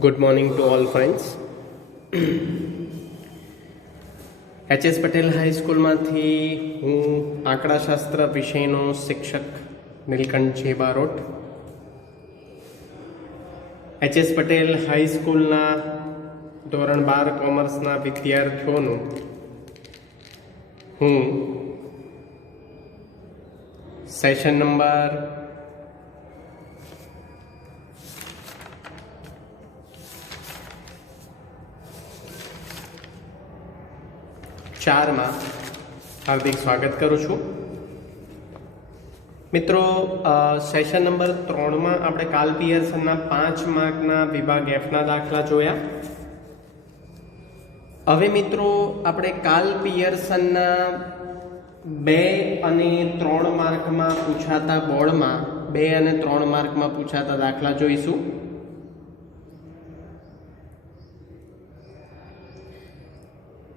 Good morning to all friends. એચ.એસ. Patel હાઈસ્કૂલમાંથી હું આંકડાશાસ્ત્ર વિષયનો શિક્ષક નીલકંઠ જે બારોટ એચ.એસ. પટેલ હાઈસ્કૂલના ધોરણ 12 કોમર્સના વિદ્યાર્થીઓનું હું સેશન નંબર 4 માં હાર્દિક સ્વાગત કરું છું. મિત્રો, સેશન નંબર 3 માં આપણે કાર્લ પિયર્સનના 5 માર્કના વિભાગ એફના દાખલા જોયા. હવે મિત્રો આપણે કાર્લ પિયર્સનના 2 અને 3 માર્કમાં પૂછાતા બોર્ડમાં 2 અને 3 માર્કમાં પૂછાતા દાખલા જોઈશું.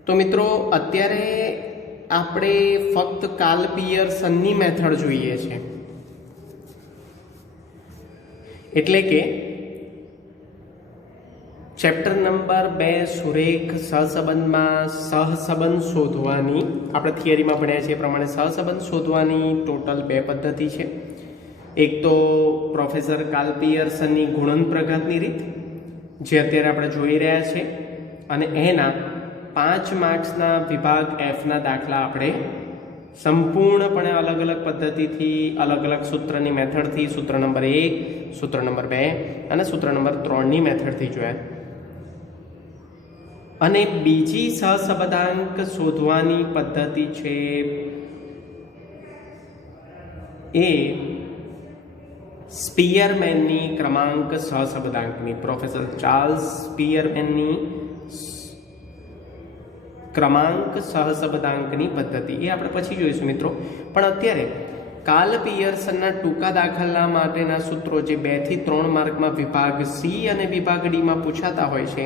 તો મિત્રો, અત્યારે આપણે ફક્ત કાર્લ પિયર્સનની મેથડ જોઈએ છે, એટલે કે ચેપ્ટર નંબર 2 સુરેખ સહસંબંધમાં સહસંબંધ શોધવાની, આપણે થિયરીમાં ભણ્યા છીએ એ પ્રમાણે સહસંબંધ શોધવાની ટોટલ 2 પદ્ધતિ છે. એક તો પ્રોફેસર કાર્લ પિયર્સનની ગુણન પ્રઘાતની રીત, જે અત્યારે આપણે જોઈ રહ્યા છે, અને એના 5 માર્ક્સના વિભાગ એફના દાખલા આપણે સંપૂર્ણપણે અલગ અલગ પદ્ધતિથી, અલગ અલગ સૂત્રની મેથડથી, સૂત્ર નંબર 1, સૂત્ર નંબર 2 અને સૂત્ર નંબર 3ની મેથડથી જોયા. અને બીજી સહસંબંધાંક શોધવાની પદ્ધતિ છે એ સ્પિયરમેનની ક્રમાંક સહસંબંધાંકની, પ્રોફેસર ચાર્લ્સ સ્પિયરમેનની ક્રમાંક સહસંબંધાંકની પદ્ધતિ, એ આપણે પછી જોઈશું મિત્રો. પણ અત્યારે કાર્લ પિયર્સનના ટૂંકા દાખલા માટેના સૂત્રો જે 2 થી 3 માર્કમાં વિભાગ સી અને વિભાગ ડીમાં પૂછાતા હોય છે,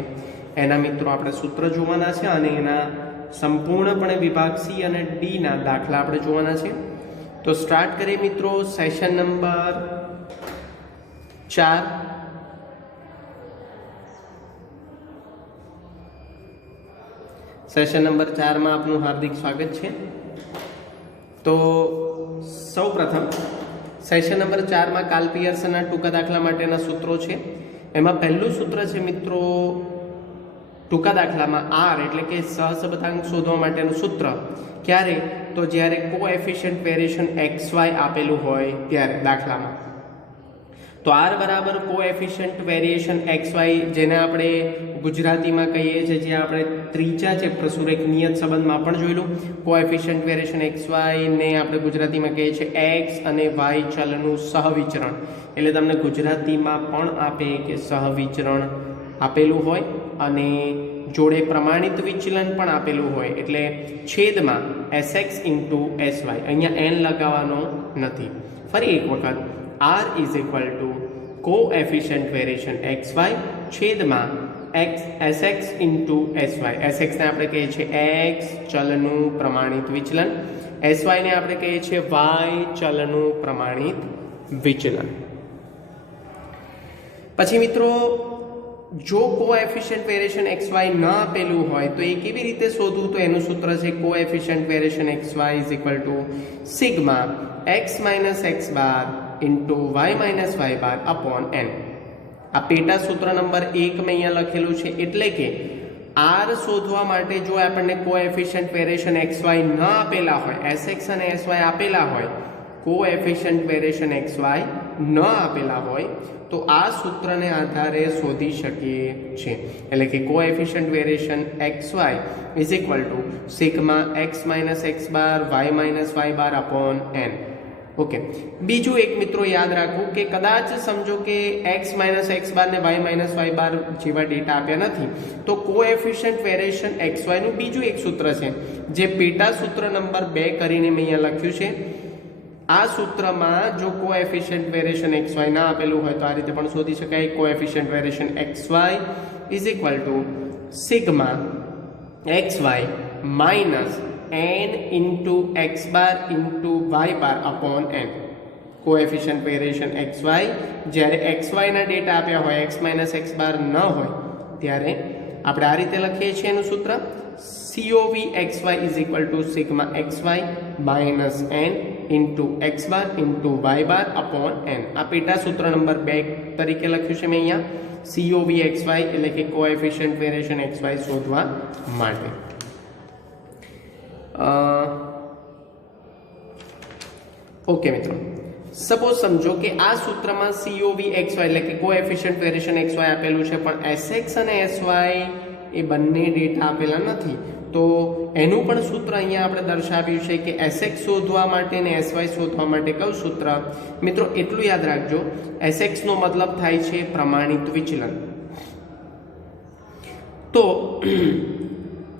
એના મિત્રો આપણે સૂત્ર જોવાના છે, અને એના સંપૂર્ણપણે વિભાગ સી અને ડીના દાખલા આપણે જોવાના છે. તો સ્ટાર્ટ કરીએ મિત્રો સેશન નંબર 4. સેશન નંબર 4 માં આપનું હાર્દિક સ્વાગત છે. તો સૌ પ્રથમ સેશન નંબર 4 માં કાર્લ પિયર્સનના ટૂંકા દાખલા માટેના સૂત્રો છે. એમાં પહેલું સૂત્ર છે મિત્રો, ટૂંકા દાખલામાં આર એટલે કે સહસંબંધાંક શોધવા માટેનું સૂત્ર. ક્યારે? તો જ્યારે કોએફિશિયન્ટ વેરિએશન XY આપેલું હોય ત્યારે દાખલામાં. તો આર બરાબર કોએફિશિયન્ટ વેરિએશન XY, જેને આપણે ગુજરાતીમાં કહીએ છીએ, જે આપણે ત્રીજા ચેપ્ટર સુરેખ નિયત સંબંધમાં પણ જોયેલું. કોએફિશિયન્ટ વેરિએશન XY ને આપણે ગુજરાતીમાં કહીએ છીએ x અને y ચલનું સહવિચરણ. એટલે તમને ગુજરાતીમાં પણ આપે કે સહવિચરણ આપેલું હોય અને જોડે પ્રમાણિત વિચલન પણ આપેલું હોય, એટલે છેદમાં Sx into Sy. અહીંયા n લગાવવાનો નથી. ફરી એક વખત, R is equal to coefficient variation XY છેદમાં Sx into Sy. Sx ને આપણે કહીએ છીએ x ચલનું પ્રમાણિત વિચલન, Sy ને આપણે કહીએ છીએ y ચલનું પ્રમાણિત વિચલન. પછી મિત્રો, જો કોએફિશિયન્ટ વેરિએશન XY ન આપેલું હોય તો એ કેવી રીતે શોધવું? તો એનું સૂત્ર છે coefficient variation XY is equal to sigma x minus x bar into y minus y bar upon n. આ પેટા સૂત્ર નંબર 1 મેં અહીંયા લખેલું છે, એટલે કે r શોધવા માટે જો આપણને કોએફિશિયન્ટ વેરિએશન XY ન આપેલા હોય, Sx અને Sy આપેલા હોય, કોએફિશિયન્ટ વેરિએશન XY ન આપેલા હોય, તો આ સૂત્રને આધારે શોધી શકીએ છીએ. એટલે કે coefficient variation XY is equal to sigma x minus x bar y minus y bar upon n. Okay, બીજું એક મિત્રો યાદ રાખવું કે કદાચ સમજો કે x minus x bar ને y minus y bar જેવા ડેટા આપ્યા નથી, તો કોએફિશિયન્ટ વેરિએશન XY નું બીજું એક સૂત્ર છે, જે પેટા સૂત્ર નંબર 2 કરીને મેં અહીંયા લખ્યું છે. આ સૂત્રમાં જો કોએફિશિયન્ટ વેરિએશન XY ના આપેલું હોય તો આ રીતે પણ શોધી શકાય. Coefficient variation XY is equal to sigma XY minus n into x bar into y bar upon n. Coefficient variation xy, જ્યારે xy ના ડેટા આપ્યા હોય x માઇનસ x બાર ન હોય ત્યારે આપણે આ રીતે લખીએ છીએ એનું સૂત્ર COV xy is equal to sigma xy minus n into x bar into y bar upon n. આ પેટા સૂત્ર નંબર 2 તરીકે લખ્યું છે મેં અહીંયા COV xy એટલે કે કોએફિશિયન્ટ વેરિએશન xy શોધવા માટે. ઓકે મિત્રો, સપોઝ સમજો કે આ સૂત્રમાં COV xy એટલે કે કોએફિશિયન્ટ વેરિએશન xy આપેલું છે, પણ sx અને sy એ બંને ડેટા આપેલા નથી. તો એનું પણ સૂત્ર અહીંયા આપણે દર્શાવ્યું છે કે sx શોધવા માટે અને sy શોધવા માટે કયું સૂત્ર? મિત્રો એટલું યાદ રાખજો, sx નો મતલબ થાય છે પ્રમાણિત વિચલન. તો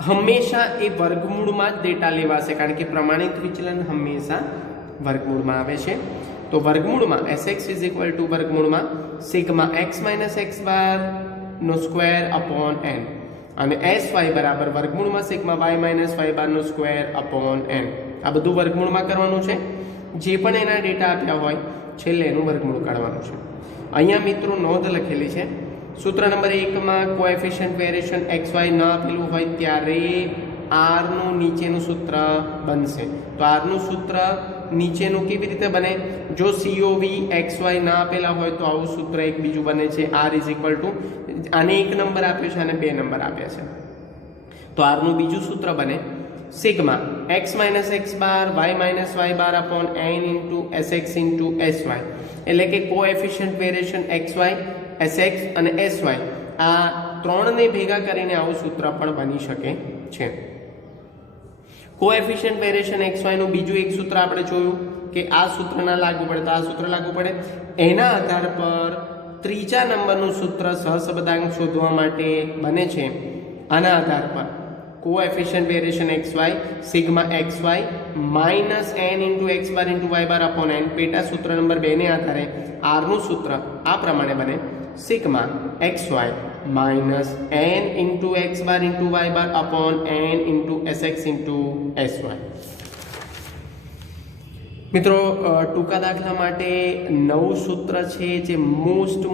હંમેશા એ વર્ગમૂળમાં જ ડેટા લેવાશે, કારણ કે પ્રમાણિત વિચલન હંમેશા વર્ગમૂળમાં આવે છે. તો વર્ગમૂળમાં sx ઇઝ ઇક્વલ ટુ વર્ગમૂળમાં સિગ્મા x માઇનસ x બાર નો સ્ક્વેર અપોન n અને sy બરાબર વર્ગમૂળમાં સિગ્મા y માઇનસ y બાર નો સ્ક્વેર અપોન n. આ બધું વર્ગમૂળમાં કરવાનું છે. જે પણ એના ડેટા આપ્યા હોય છેલ્લે એનું વર્ગમૂળ કાઢવાનું છે. અહીંયા મિત્રો નોંધ લખેલી છે, સૂત્ર નંબર 1 માં કોએફિશિયન્ટ વેરિએશન xy ન આપેલું હોય ત્યારે r નું નીચેનું સૂત્ર બનશે. તો r નું સૂત્ર નીચેનું કેવી રીતે બને? જો COV xy ના આપેલા હોય તો આવું સૂત્ર એક બીજું બને છે, r ઇઝ ઇક્વલ ટુ આને 1 નંબર આપ્યો છે અને 2 નંબર આપ્યા છે. તો r નું બીજું સૂત્ર બને sigma x minus x bar y minus y bar upon n into sx into sy. એટલે કે કોએફિશિયન્ટ વેરિએશન xy, sx અને sy આ ત્રણને ભેગા કરીને આવું સૂત્ર પણ બની શકે છે. કોએફિશિયન્ટ વેરિએશન xy નું બીજું એક સૂત્ર આપણે જોયું કે આ સૂત્ર ના લાગુ પડે તો આ સૂત્ર લાગુ પડે. એના આધાર પર ત્રીજા નંબરનું સૂત્ર સહસંબંધાંક શોધવા માટે બને છે. આના આધાર પર coefficient variation xy sigma xy minus n into x bar into y bar upon n. પેટા સૂત્ર નંબર 2 ને આધારે r નું સૂત્ર આ પ્રમાણે બને sigma xy minus n into x bar into y bar upon n into sx into sy. મિત્રો ટૂંકા દાખલા માટે નવું સૂત્ર છે જે મોસ્ટ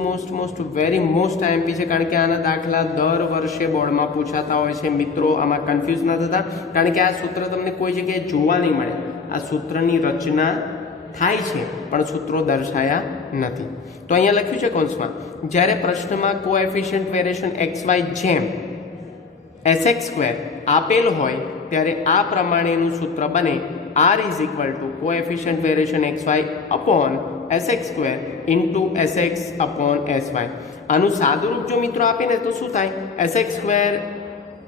વેરી મોસ્ટ આઈએમપી છે, કારણ કે આના દાખલા દર વર્ષે બોર્ડમાં પૂછાતા હોય છે. મિત્રો આમાં કન્ફ્યુઝ ન થતા, કારણ કે આ સૂત્ર તમને કોઈ જગ્યાએ જોવા નહીં મળે. આ સૂત્રની રચના થાય છે પણ સૂત્રો દર્શાયા નથી. તો અહીંયા લખ્યું છે કૌંસમાં, જ્યારે પ્રશ્નમાં કોએફિશિયન્ટ વેરિએશન xy જેમ sx સ્ક્વેર આપેલ હોય ત્યારે આ પ્રમાણેનું સૂત્ર બને r is equal two coefficient variation xy upon sx square into sx upon sy. આનું સાદુરૂપ જો મિત્રો આપીને તો શું થાય? sx સ્ક્વેર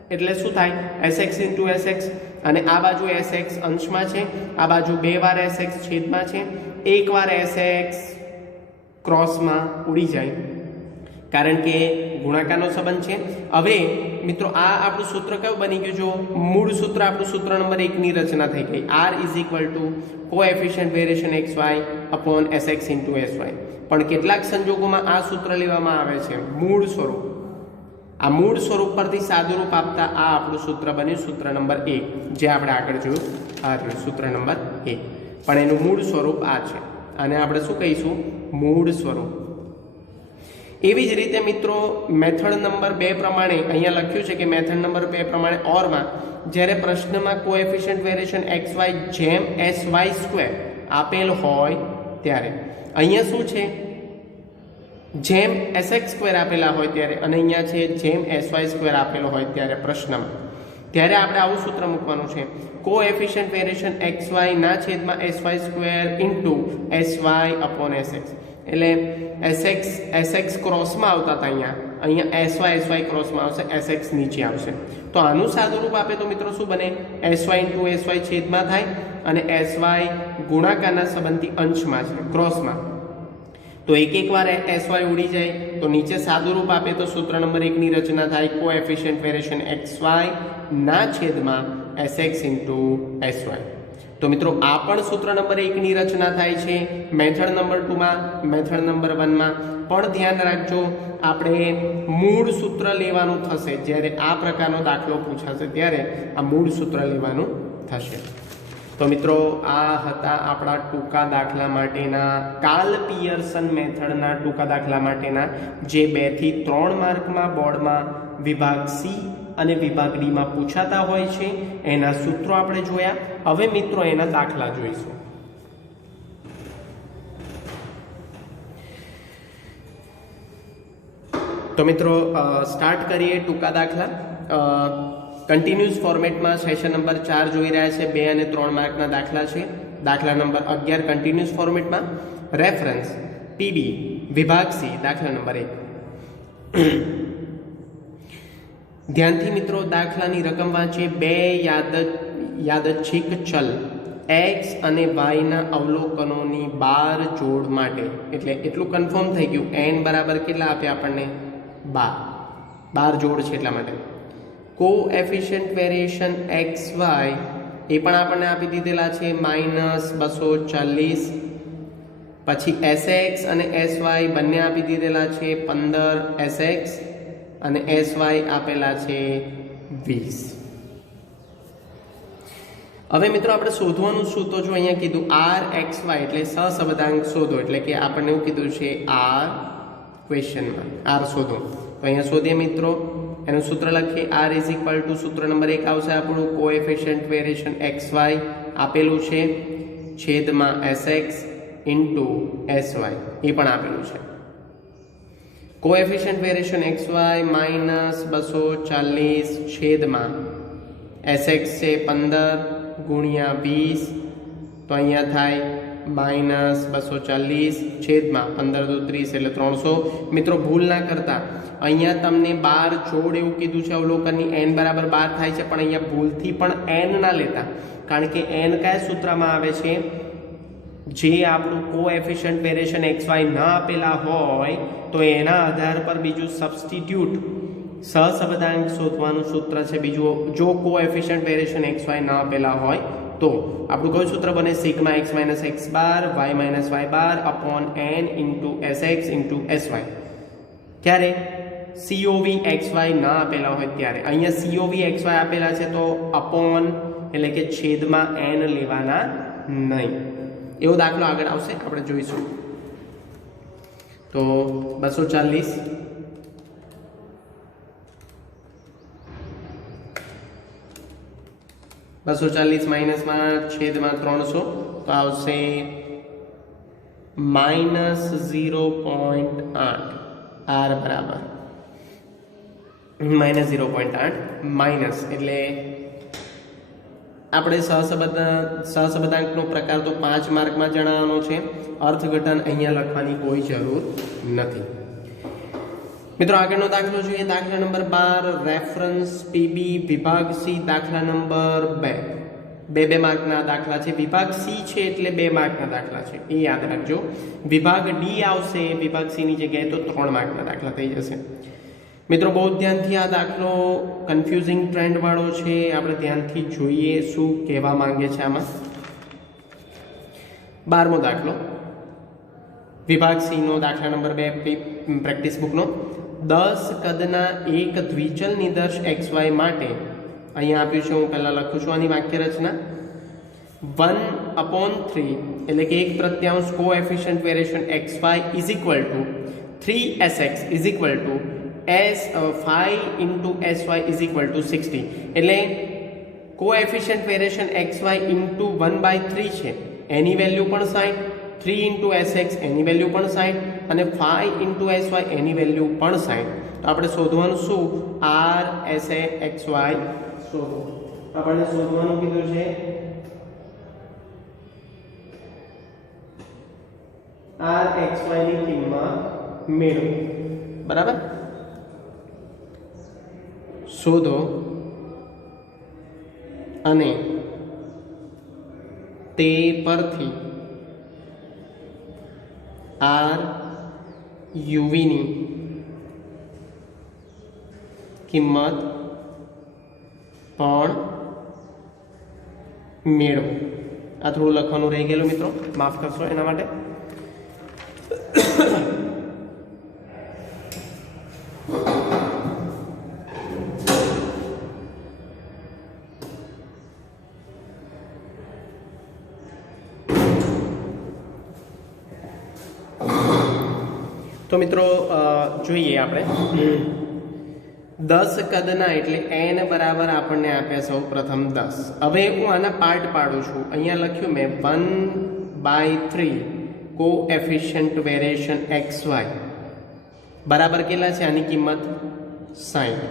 એટલે શું થાય? sx ઇન્ટુ sx, અને આ બાજુ sx અંશમાં છે, આ બાજુ 2 વાર sx છેદમાં છે, એક વાર sx ક્રોસમાં ઉડી જાય કારણ કે ગુણાકારનો સંબંધ છે. હવે મિત્રો આ આપણું સૂત્ર કયું બની ગયું? જો મૂળ સૂત્ર આપણું સૂત્ર નંબર 1 ની રચના થઈ ગઈ, r is equal two coefficient variation xy upon sx into sy. પણ કેટલાક સંજોગોમાં આ સૂત્ર લેવામાં આવે છે મૂળ સ્વરૂપ. આ મૂળ સ્વરૂપ પરથી સાદુરૂપ આપતા આ આપણું સૂત્ર બન્યું સૂત્ર નંબર 1, જે આપણે આગળ જોયું આ રહ્યું સૂત્ર નંબર 1. પણ એનું મૂળ સ્વરૂપ આ છે, અને આપણે શું કહીશું? મૂળ સ્વરૂપ. એવી જ રીતે મિત્રો મેથડ નંબર 2 પ્રમાણે અહીંયા લખ્યું છે કે મેથડ નંબર 2 પ્રમાણે ઓરમાં જ્યારે પ્રશ્નમાં કોએફિશિયન્ટ વેરિએશન xy જેમ sy સ્ક્વેર આપેલ હોય ત્યારે અહીંયા શું છે? જેમ sx સ્ક્વેર આપેલા હોય ત્યારે, અને અહીંયા છે જેમ sy સ્ક્વેર આપેલો હોય ત્યારે પ્રશ્નમાં, ત્યારે આપણે આવું સૂત્ર મૂકવાનું છે કોએફિશિયન્ટ વેરિએશન xy ના છેદમાં sy square into sy upon sx. એટલે sx ક્રોસમાં આવતા હતા, અહીંયા sy ક્રોસમાં આવશે, sx નીચે આવશે. તો આનું સાદુરૂપ આપે તો મિત્રો શું બને? sy ઇન્ટુ sy છેદમાં થાય અને sy ગુણાકારના સંબંધી અંશમાં છે, ક્રોસમાં. તો એક વાર sy ઉડી જાય તો નીચે સાદુરૂપ આપે તો સૂત્ર નંબર 1 ની રચના થાય કોએફિશિયન્ટ વેરિએશન xy ના છેદમાં sx ઇન્ટુ sy. તો મિત્રો આ પણ સૂત્ર નંબર 1 ની રચના થાય છે મેથડ નંબર 2 માં. મેથડ નંબર 1 માં પણ ધ્યાન રાખજો, આપણે મૂળ સૂત્ર લેવાનું થશે. જ્યારે આ પ્રકારનો દાખલો પૂછાશે ત્યારે આ મૂળ સૂત્ર લેવાનું થશે. તો મિત્રો આ હતા આપણા ટૂંકા દાખલા માટેના કાર્લ પિયર્સન મેથડના ટૂંકા દાખલા માટેના જે 2 થી 3 માર્કમાં બોર્ડમાં વિભાગ સી અને વિભાગ ડીમાં પૂછાતા હોય છે. એના સૂત્રો આપણે જોયા. હવે મિત્રો એના દાખલા જોઈશું. તો મિત્રો સ્ટાર્ટ કરીએ ટૂંકા દાખલા. કન્ટિન્યુઅસ ફોર્મેટમાં સેશન નંબર 4 જોઈ રહ્યા છે. 2 અને 3 માર્કના દાખલા છે. દાખલા નંબર 11 કન્ટિન્યુઅસ ફોર્મેટમાં. રેફરન્સ પીબી વિભાગ સી દાખલા નંબર 1. ધ્યાનથી મિત્રો દાખલાની રકમ વાંચીએ. 2 યાદચ્છિક ચલ x અને y ના અવલોકનોની 12 જોડ માટે, એટલે એટલું કન્ફર્મ થઈ ગયું n બરાબર કેટલા આપ્યા આપણને 12 જોડ છે એટલા માટે. કોએફિશિયન્ટ વેરિએશન xy એ પણ આપણને આપી દીધેલા છે -240. પછી sx અને sy બંને આપી દીધેલા છે 15 sx અને sy આપેલા છે 20. હવે મિત્રો આપણે શોધવાનું શું, તો જો અહીંયા કીધું rxy એટલે સહસંબંધાંક શોધો, એટલે કે આપણને એવું કીધું છે r ક્વેશ્ચનમાં r શોધો. તો અહીંયા શોધીએ મિત્રો. એનું સૂત્ર લખીએ. r ઇઝ ઇક્વલ ટુ સૂત્ર નંબર 1 આવશે આપણું કોએફિશિયન્ટ વેરિએશન xy આપેલું છે છેદમાં sx ઇન્ટુ sy એ પણ આપેલું છે. કોએફિશિયન્ટ વેરિએશન xy -240 છેદમાં sx છે 15 ગુણ્યા 20, તો અહીંયા થાય -240 છેદમાં 15 × 30 એટલે 300. મિત્રો ભૂલ ના કરતા, અહીંયા તમને 12 જોડ એવું કીધું છે અવલોકનની, n બરાબર 12 થાય છે, પણ અહીંયા ભૂલથી પણ n ના લેતા, કારણ કે n કયા સૂત્રમાં આવે છે, જે આપણું કોએફિશિયન્ટ વેરિએશન xy ના આપેલા હોય તો એના આધાર પર બીજું સબસ્ટિટ્યુટ સહસંબંધાંક શોધવાનું સૂત્ર છે બીજું. જો કોએફિશિયન્ટ વેરિએશન xy ના આપેલા હોય તો આપણું કયું સૂત્ર બને, sigma x - x bar y - y bar upon n into sx into sy. ક્યારે COV xy ના આપેલા હોય ત્યારે. અહીંયા COV xy આપેલા છે તો અપોન એટલે કે છેદમાં n લેવાના નહીં. એવો દાખલો આગળ આવશે, આપણે જોઈશું. તો 240 માઇનસમાં છેદમાં 300 તો આવશે -0.8 r બરાબર -0.8 માઇનસ એટલે આપણે સહસંબંધાંકનો પ્રકાર તો 5 માર્કમાં જણાવવાનો છે. અર્થઘટન અહીંયા લખવાની કોઈ જરૂર નથી. મિત્રો આગળનો દાખલો જોઈએ. દાખલા નંબર 12 રેફરન્સ પીબી વિભાગ સી દાખલા નંબર 2 માર્કના દાખલા છે. વિભાગ સી છે એટલે 2 માર્કના દાખલા છે, એ યાદ રાખજો. વિભાગ ડી આવશે વિભાગ સી ની જગ્યાએ તો 3 માર્કના દાખલા થઈ જશે. મિત્રો બહુ ધ્યાનથી આ દાખલો કન્ફ્યુઝિંગ ટ્રેન્ડ વાળો છે, આપણે ધ્યાનથી જોઈએ શું કહેવા માંગે છે આમાં. 12મો દાખલો વિભાગ સી નો દાખલા નંબર 2 પ્રેક્ટિસ બુકનો. 10 કદના એક દ્વિચલ નિદર્શ xy માટે અહીંયા આપ્યું છે, હું પહેલા લખું છું આની વાક્ય રચના. 1/3 એટલે કે 1/3 coefficient variation xy is equal two 3sx is equal two 5 into sy is equal two 60. એટલે કોએફિશિયન્ટ વેરિએશન xy ઇન્ટુ 1/3 છે, એની વેલ્યુ પણ 60, 3 ઇન્ટુ sx એની વેલ્યુ પણ 60 અને 5 ઇન્ટુ sy એની વેલ્યુ પણ 60. તો આપણે શોધવાનું શું, r sa xy શોધો. આપણને શોધવાનું કીધું છે r xy ની કિંમત મેળવો. બરાબર, શોધો અને તે પરથી r uv ની કિંમત પણ મેળવો. આ થોડું લખવાનું રહી ગયેલું મિત્રો, માફ કરશો એના માટે. તો મિત્રો જોઈએ આપણે 10 કદના એટલે n બરાબર આપણને આપ્યા સૌ પ્રથમ 10. હવે હું આના પાર્ટ પાડું છું. અહીંયા લખ્યું મેં 1/3 કોએફિશિયન્ટ વેરિએશન xy બરાબર કેટલા છે? આની કિંમત 60.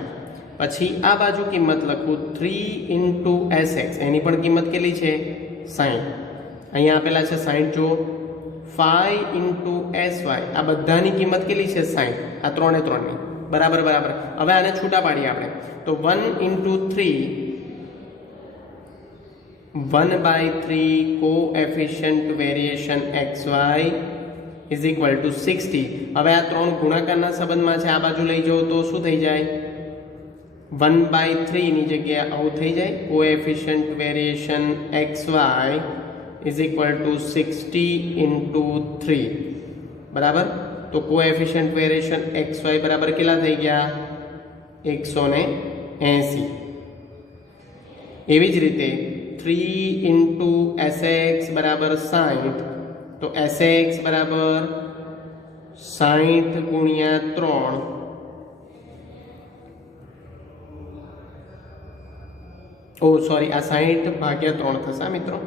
પછી આ બાજુ કિંમત લખું 3 × sx, એની પણ કિંમત કેટલી છે? 60. અહીંયા આપેલા છે 60. જો 5 × sy, આ બધાની કિંમત કેટલી છે? 60. આ ત્રણે ત્રણની બરાબર બરાબર. હવે આને છૂટા પાડીએ આપણે. તો 1 × 3 1/3 coefficient variation xy is equal two 60. હવે આ ત્રણ ગુણાકારના સંબંધમાં છે, આ બાજુ લઈ જાઓ તો શું થઈ જાય? 1/3 ની જગ્યાએ આવું થઈ જાય. Coefficient variation xy is equal two 60 × 3 બરાબર. તો કોએફિશિયન્ટ વેરિએશન xy બરાબર કેટલા થઈ ગયા? 180. એવી જ રીતે 3 × sx બરાબર 60. તો sx બરાબર 60 × 3 સોરી, આ 60/3 થશે મિત્રો,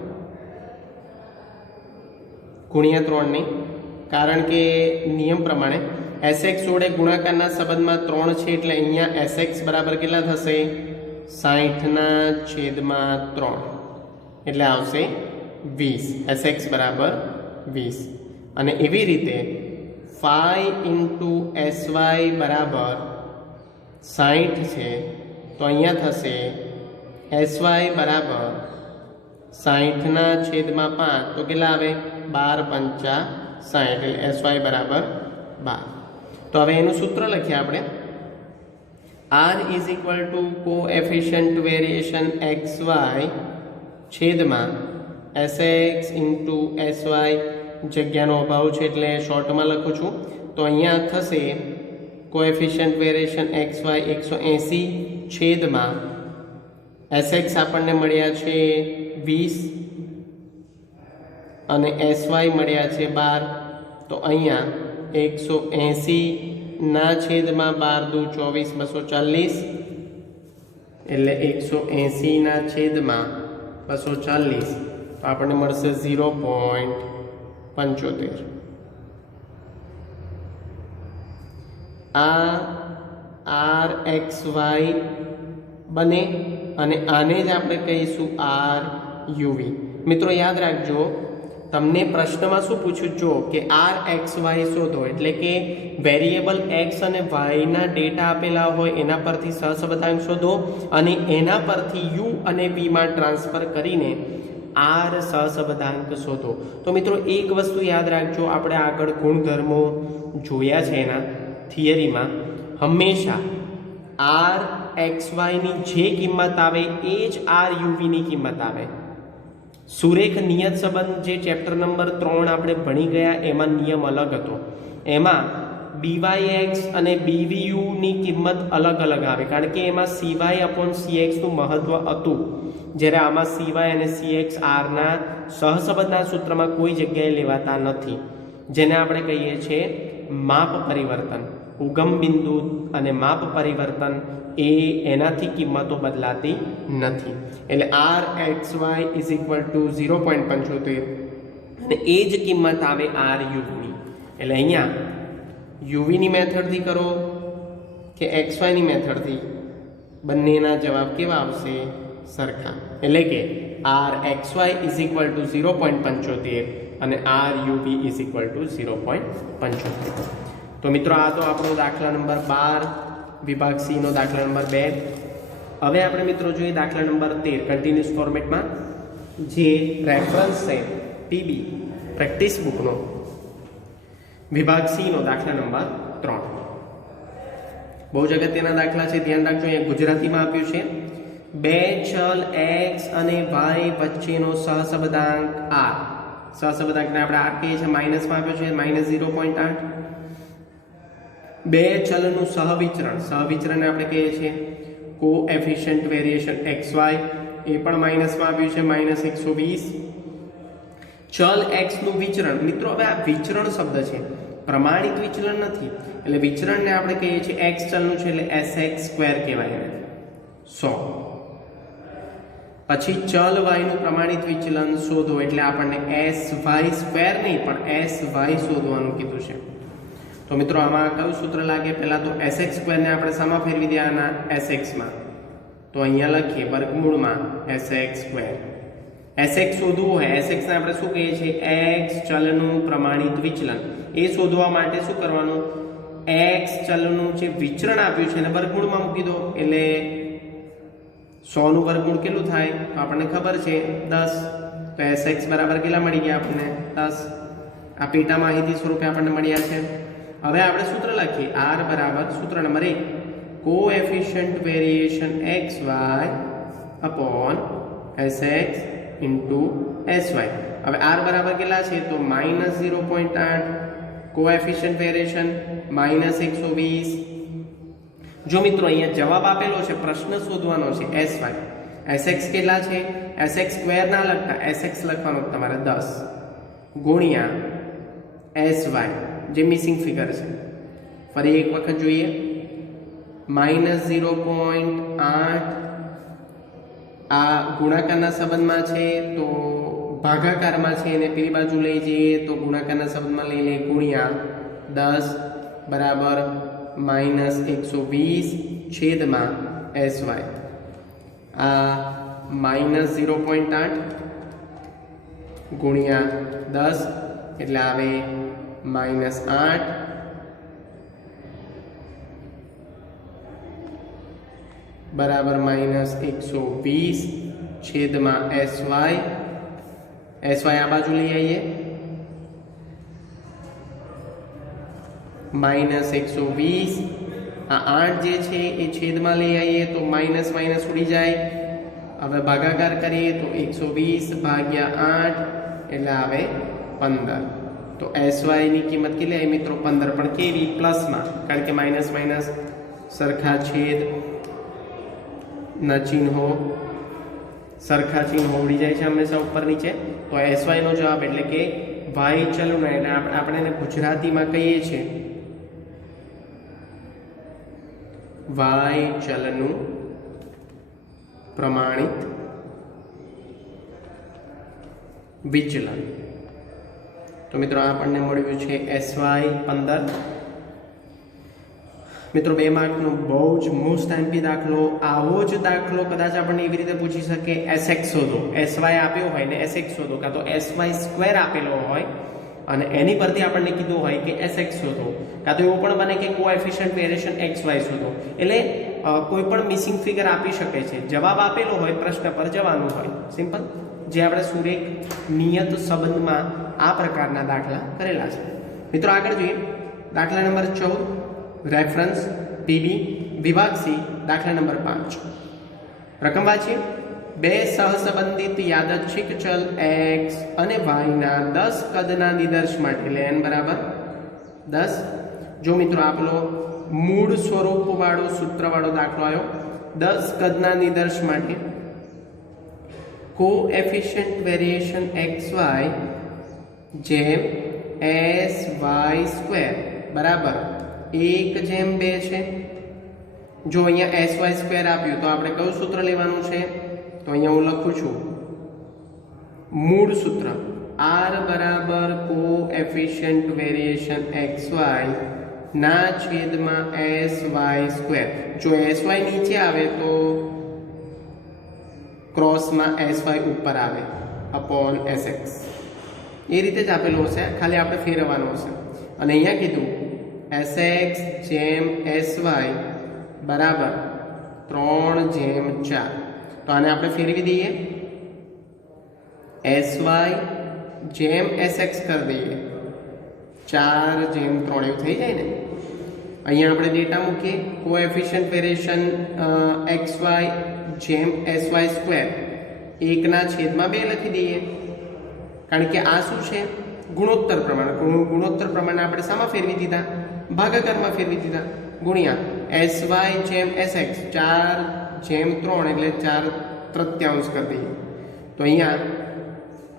ગુણ્યા 3 નહીં, કારણ કે નિયમ પ્રમાણે sx જોડે ગુણાકારના સંબંધમાં 3 છે એટલે અહીંયા sx બરાબર કેટલા થશે? 60/3 એટલે આવશે 20. sx બરાબર 20. અને એવી રીતે 5 × sy બરાબર 60 છે, તો અહીંયા થશે sy બરાબર 60/5, તો કેટલા આવે? 12 × 5 = 60, એટલે sy બરાબર 12. તો હવે એનું સૂત્ર લખીએ આપણે. r is equal two coefficient variation xy છેદમાં sx × sy, જગ્યાનો અભાવ છે એટલે શોર્ટમાં લખું છું. તો અહીંયા થશે કોએફિશિયન્ટ વેરિએશન xy 180 છેદમાં sx આપણને મળ્યા છે 20 અને sy મળ્યા છે 12. તો અહીંયા 180/12 = 24, 240, એટલે 180/240, તો આપણને મળશે 0.75. આ rxy બને અને આને જ આપણે કહીશું ruv. મિત્રો યાદ રાખજો, તમને પ્રશ્નમાં શું પૂછ્યું? જો કે rxy શોધો, એટલે કે વેરિયેબલ x અને y ના ડેટા આપેલા હોય એના પરથી સહસંબંધાંક શોધો અને એના પરથી u અને v માં ટ્રાન્સફર કરીને r સહસંબંધાંક શોધો. તો મિત્રો એક વસ્તુ યાદ રાખજો, આપણે આગળ ગુણધર્મો જોયા છે એના થિયરીમાં, હંમેશા rxy ની જે કિંમત આવે એ જ ruv ની કિંમત આવે. સુરેખ નિયત સંબંધ જે ચેપ્ટર નંબર 3 આપણે ભણી ગયા એમાં નિયમ અલગ હતો. એમાં byx અને bvu ની કિંમત અલગ અલગ આવે, કારણ કે એમાં cy/cx નું મહત્વ હતું, જ્યારે આમાં cy અને cx r ના સહસંબંધના સૂત્રમાં કોઈ જગ્યાએ લેવાતા નથી, જેને આપણે કહીએ છીએ માપ પરિવર્તન. ઉગમ બિંદુ અને માપ પરિવર્તન એનાથી કિંમતો બદલાતી નથી. એટલે rxy ઇઝ ઇક્વલ ટુ 0.75 અને એ જ કિંમત આવે ruv ની. એટલે અહીંયા uv ની મેથડથી કરો કે xy ની મેથડથી, બંનેના જવાબ કેવા આવશે? સરખા. એટલે કે rxy ઇઝ ઇક્વલ ટુ 0.75 અને ruv ઇઝ ઇક્વલ ટુ 0.75. તો મિત્રો આ તો આપણો દાખલા નંબર 12 વિભાગ સી નો દાખલા નંબર 2. હવે આપણે મિત્રો જોઈએ દાખલા નંબર 13 કન્ટિન્યુઅસ ફોર્મેટમાં, જે રેફરન્સ છે પીબી પ્રેક્ટિસ બુકનો વિભાગ સી નો દાખલા નંબર 3. બહુ જ અગત્યના દાખલા છે, ધ્યાન રાખજો. અહીંયા ગુજરાતીમાં આપ્યું છે, બે ચલ x અને y વચ્ચેનો સહસંબંધાંક r. સહસંબંધાંકને આપણે r કહીએ છીએ, માઇનસમાં આપ્યો છે -0.8. બે ચલનું સહવિચરણ આપણે કહીએ છીએ કોએફિશિયન્ટ વેરિએશન xy, એ પણ માઇનસમાં આપ્યું છે -120. ચલ x નું વિચરણ. મિત્રો હવે આ વિચરણ શબ્દ છે, પ્રમાણિત વિચલન નથી, એટલે વિચલનને આપણે કહીએ છીએ x ચલનું છે એટલે sx² કહેવાય એને 100. પછી ચલ y નું પ્રમાણિત વિચલન શોધો એટલે આપણને sy² નહીં પણ sy શોધવાનું કીધું છે. તો મિત્રો આમાં કયું સૂત્ર લાગે? પહેલા તો sx² ને આપણે શામાં ફેરવી દેવાના? sx માં. તો અહીંયા લખીએ વર્ગમૂળમાં sx². sx શોધવું હોય, sx ને આપણે શું કહીએ છીએ? x ચલનું પ્રમાણિત વિચલન. એ શોધવા માટે શું કરવાનું? x ચલનું જે વિચલન આપ્યું છે એને વર્ગમૂળમાં મૂકી દો એટલે 100 નું વર્ગમૂળ કેટલું થાય? તો આપણને ખબર છે 10. તો sx બરાબર કેટલા મળી ગયા આપણને? 10. આ પેટા માહિતી સ્વરૂપે આપણને મળ્યા છે. હવે આપણે સૂત્ર લખીએ r બરાબર સૂત્ર number 1 coefficient variation xy upon sx into sy. હવે r બરાબર કેટલા છે? તો -0.8. Coefficient variation -120. જો મિત્રો અહીંયા જવાબ આપેલો છે, પ્રશ્ન શોધવાનો છે sy. sx કેટલા છે? sx² ના લખતા sx લખવાનો તમારે 10 ગુણ્યા sy જે મિસિંગ ફિગર છે. ફરી એક વખત જોઈએ -0.8 આ ગુણાકારના સંબંધમાં છે તો ભાગાકારમાં છે અને પેલી બાજુ લઈ જઈએ તો ગુણાકારના સંબંધમાં લઈ લે ગુણ્યા 10 બરાબર -120 છેદમાં sy. આ -0.8 ગુણ્યા 10 એટલે આવે -8 બરાબર -120 છેદમાં sy. sy આ બાજુ લઈ આવીએ -120 આ 8 જે છે એ છેદમાં લઈ આવીએ તો માઇનસ ઉડી જાય. હવે ભાગાકાર કરીએ તો 120 ભાગ્યા 8 એટલે આવે 15. તો sy ની કિંમત કેટલી આવી મિત્રો? 15. પણ કેવી? પ્લસમાં, કારણ કે માઇનસ સરખા છેદ ના ચિહ્નો સરખા ચિહ્નો ઉડી જાય છે હંમેશા ઉપર નીચે. તો sy નો જવાબ એટલે કે y ચલનું એટલે આપણે એને ગુજરાતીમાં કહીએ છીએ y ચલનું પ્રમાણિત વિચલન. તો મિત્રો આપણને મળ્યું છે sy 15. મિત્રો 2 માર્કનો બહુ જ મોસ્ટ એમપી દાખલો. આવો જ દાખલો કદાચ આપણને એવી રીતે પૂછી શકે sx શોધો. sy આપ્યો હોય ને sx શોધો, કાં તો sy² આપેલો હોય અને એની પરથી આપણને કીધું હોય કે sx શોધો, કાં તો એવું પણ બને કે કોએફિશિયન્ટ વેરિએશન xy શોધો. એટલે કોઈ પણ મિસિંગ ફિગર આપી શકે છે. જવાબ આપેલો હોય, પ્રશ્ન પર જવાનું હોય. સિમ્પલ. જે આપણે સુરેખ નિયત સંબંધમાં આ પ્રકારના દાખલા કરેલા છે. મિત્રો આગળ જોઈએ દાખલા નંબર 14 રેફરન્સ PB વિભાગ C દાખલા નંબર 5. રકમ વાંચીએ. 2 સહસંબંધિત યાદચ્છિક ચલ x અને y ના 10 કદના નિદર્શ માટે એટલે n બરાબર 10. જો મિત્રો આપલો મૂળ સ્વરૂપ વાળો સૂત્ર વાળો દાખલો આવ્યો. 10 કદના નિદર્શ માટે કોએફિશિયન્ટ વેરિએશન xy જેમ sy² બરાબર 1/2 છે. જો અહીંયા sy² આપ્યું તો આપણે કયું સૂત્ર લેવાનું છે? તો અહીંયા હું લખું છું મૂળ સૂત્ર r બરાબર કોએફિશિયન્ટ વેરિએશન xy ના છેદમાં sy². જો sy નીચે આવે તો ક્રોસમાં sy ઉપર આવે અપોન sx. એ રીતે જ આપેલું હશે, ખાલી આપણે ફેરવવાનું હશે. અને અહીંયા કીધું sx જેમ sy બરાબર 3/4. તો આને આપણે ફેરવી દઈએ sy જેમ sx કરી દઈએ 4/3 એવું થઈ જાય ને. અહીંયા આપણે ડેટા મૂકીએ કોએફિશિયન્ટ વેરિએશન xy જેમ sy² 1/2 લખી દઈએ, કારણ કે આ શું છે? ગુણોત્તર પ્રમાણ. ગુણોત્તર પ્રમાણ આપણે શામાં ફેરવી દીધા? ભાગાકારમાં ફેરવી દીધા. ગુણ્યા sy જેમ sx 4/3 એટલે 4/3 કરી દઈએ. તો અહીંયા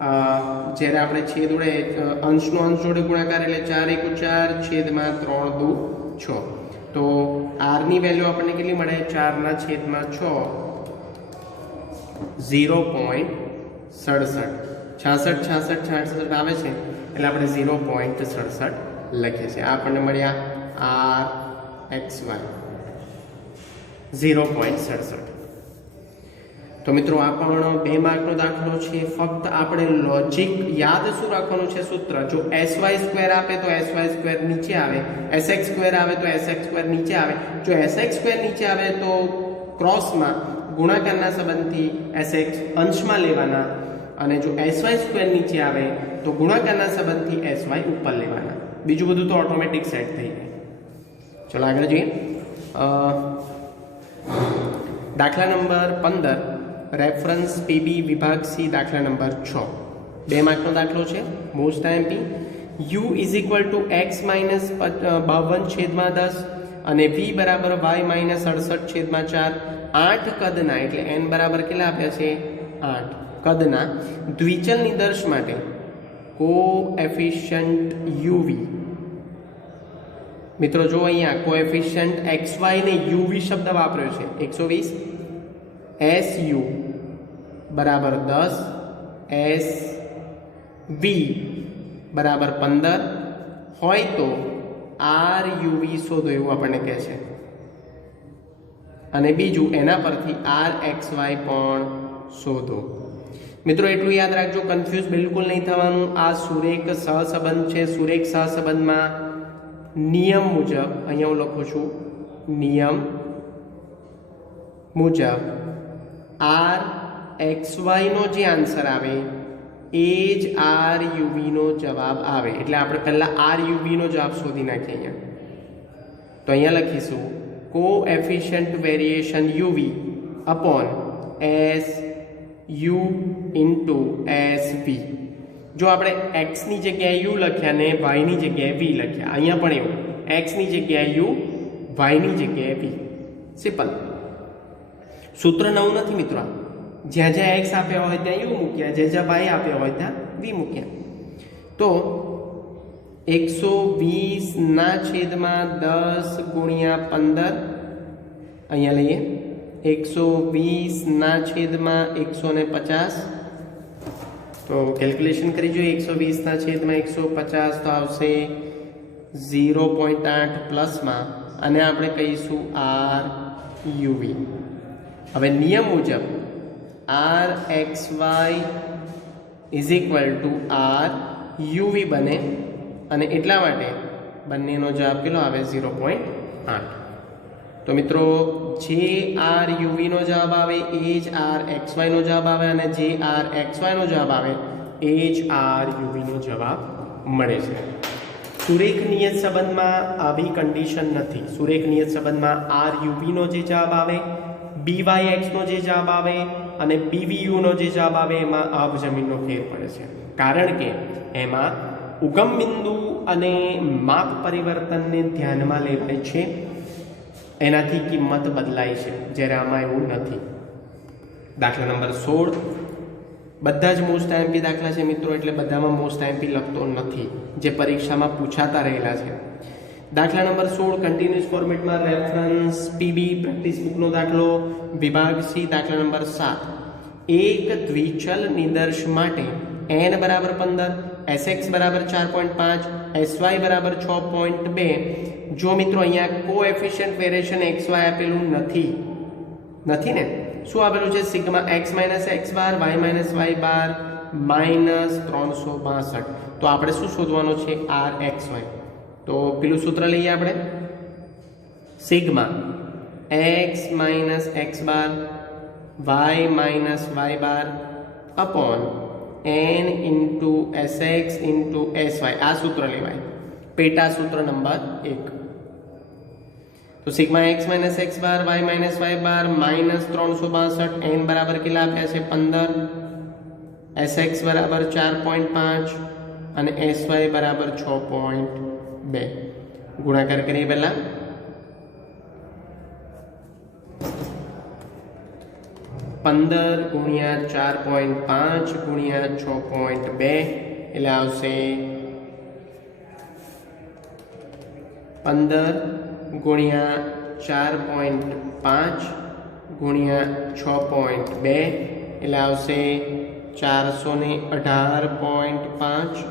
જ્યારે આપણે છેદ વડે અંશનો અંશ જોડે ગુણાકાર એટલે 4 × 4 છેદમાં 3 × 2 6. તો r ની વેલ્યુ આપણને કેટલી મળે? 4/6 0.67. 66 આવે છે એટલે આપણે 0.67 લખીએ છીએ. આ આપણને મળ્યા rxy 0.67. તો મિત્રો આ પણ 2 માર્કનો દાખલો છે. ફક્ત આપણે લોજિક યાદ શું રાખવાનું છે? સૂત્ર. જો sy² આપે તો sy² નીચે આવે, sx² આવે તો sx² નીચે આવે. જો sx² નીચે આવે તો ક્રોસમાં ગુણાકારના સંબંધથી sx અંશમાં લેવાના, અને જો sy² નીચે આવે તો ગુણાકારના સંબંધથી sy ઉપર લેવાના. બીજું બધું તો ઓટોમેટિક સેટ થઈ જાય. ચલો આગળ જોઈએ. દાખલા નંબર 15, રેફરન્સ પીબી વિભાગ સી, દાખલા નંબર 6. 2 માર્કનો દાખલો છે. Most IMP. u = x - 52/10 અને v = y - 68/4. 8 કદના એટલે n બરાબર કેટલા આપ્યા છે? 8 કદના દ્વિચલ નિદર્શ માટે કોએફિશિયન્ટ uv. મિત્રો જો અહીંયા કોએફિશિયન્ટ xy ને uv શબ્દ વાપર્યો છે. 120 su બરાબર 10, sv બરાબર 15 હોય તો ruv શોધો એવું આપણને કહે છે. અને બીજું એના પરથી rxy પણ શોધો. મિત્રો એટલું યાદ રાખજો, કન્ફ્યુઝ બિલકુલ નહીં થવાનું. આ સુરેખ સહસંબંધ છે. સુરેખ સહસંબંધમાં નિયમ મુજબ, અહીંયા હું લખું છું, નિયમ મુજબ rxy નો જે આન્સર આવે એ જ ruv નો જવાબ આવે. એટલે આપણે પહેલા ruv નો જવાબ શોધી નાખીએ અહીંયા. તો અહીંયા લખીશું coefficient variation uv upon su into sv. જો આપણે x ની જગ્યાએ u લખ્યા ને y ની જગ્યાએ v લખ્યા, અહીંયા પણ એવું, x ની જગ્યાએ u, y ની જગ્યાએ v. સિમ્પલ. સૂત્ર નવું નથી મિત્રો. જ્યાં જ્યાં x આપ્યા હોય ત્યાં u મૂક્યા, જ્યાં જ્યાં y આપ્યા હોય ત્યાં v મૂક્યા. તો 120/10 × 15 અહીંયા લઈએ. 120/150. તો કેલ્ક્યુલેશન કરી જોઈએ. 120/150 તો આવશે 0.8 પ્લસમાં, અને આપણે કહીશું ruv. હવે નિયમ મુજબ rxy = ruv બને, અને એટલા માટે બંનેનો જવાબ કેટલો આવે? 0.8. તો મિત્રો જે ruv નો જવાબ આવે એ જ rxy નો જવાબ આવે, અને જે rxy નો જવાબ આવે એ જ ruv નો જવાબ મળે છે. સુરેખ નિયત સંબંધમાં આવી કન્ડિશન નથી. સુરેખ નિયત સંબંધમાં ruv નો જે જવાબ આવે, byx નો જે જવાબ આવે અને bvu નો જે જવાબ આવે એમાં આબ જમીનનો ફેર પડે છે. કારણ કે એમાં ઉગમ બિંદુ અને માપ પરિવર્તનને ધ્યાનમાં લેવાય છે, એનાથી કિંમત બદલાય છે, જ્યારે આમાં એવું નથી. દાખલા નંબર 16. બધા જ મોસ્ટ આઈએમપી દાખલા છે મિત્રો, એટલે બધામાં મોસ્ટ આઈએમપી લખતો નથી, જે પરીક્ષામાં પૂછાતા રહેલા છે. દાખલા નંબર 16 કન્ટિન્યુઅસ ફોર્મેટમાં રેફરન્સ પીબી પ્રેક્ટિસ બુકનો દાખલો, વિભાગ સી, દાખલા નંબર 7. એક દ્વિચલ નિદર્શ માટે n = 15, sx = 4.5, sy = 6.2. જો મિત્રો અહીંયા કોએફિશિયન્ટ વેરિએશન xy આપેલું નથી ને, શું આપેલું છે? Sigma x - x bar, y - y bar -362. તો આપણે શું શોધવાનું છે? rxy. તો પેલું સૂત્ર લઈએ આપણે. Sigma x - x bar, y - y bar upon n into sx into sy. આ સૂત્ર લેવાય, પેટા સૂત્ર નંબર 1. તો sigma x - x bar, y - y bar -362, n બરાબર કેટલા આપ્યા છે? 15, sx બરાબર 4.5 અને sy બરાબર 6.2. ગુણાકાર કરીએ પહેલા. 15 ગુણ્યા 4.5 ગુણ્યા 6.2 એટલે આવશે 15 ગુણ્યા 4.5 ગુણ્યા 6.2 એટલે આવશે 418.5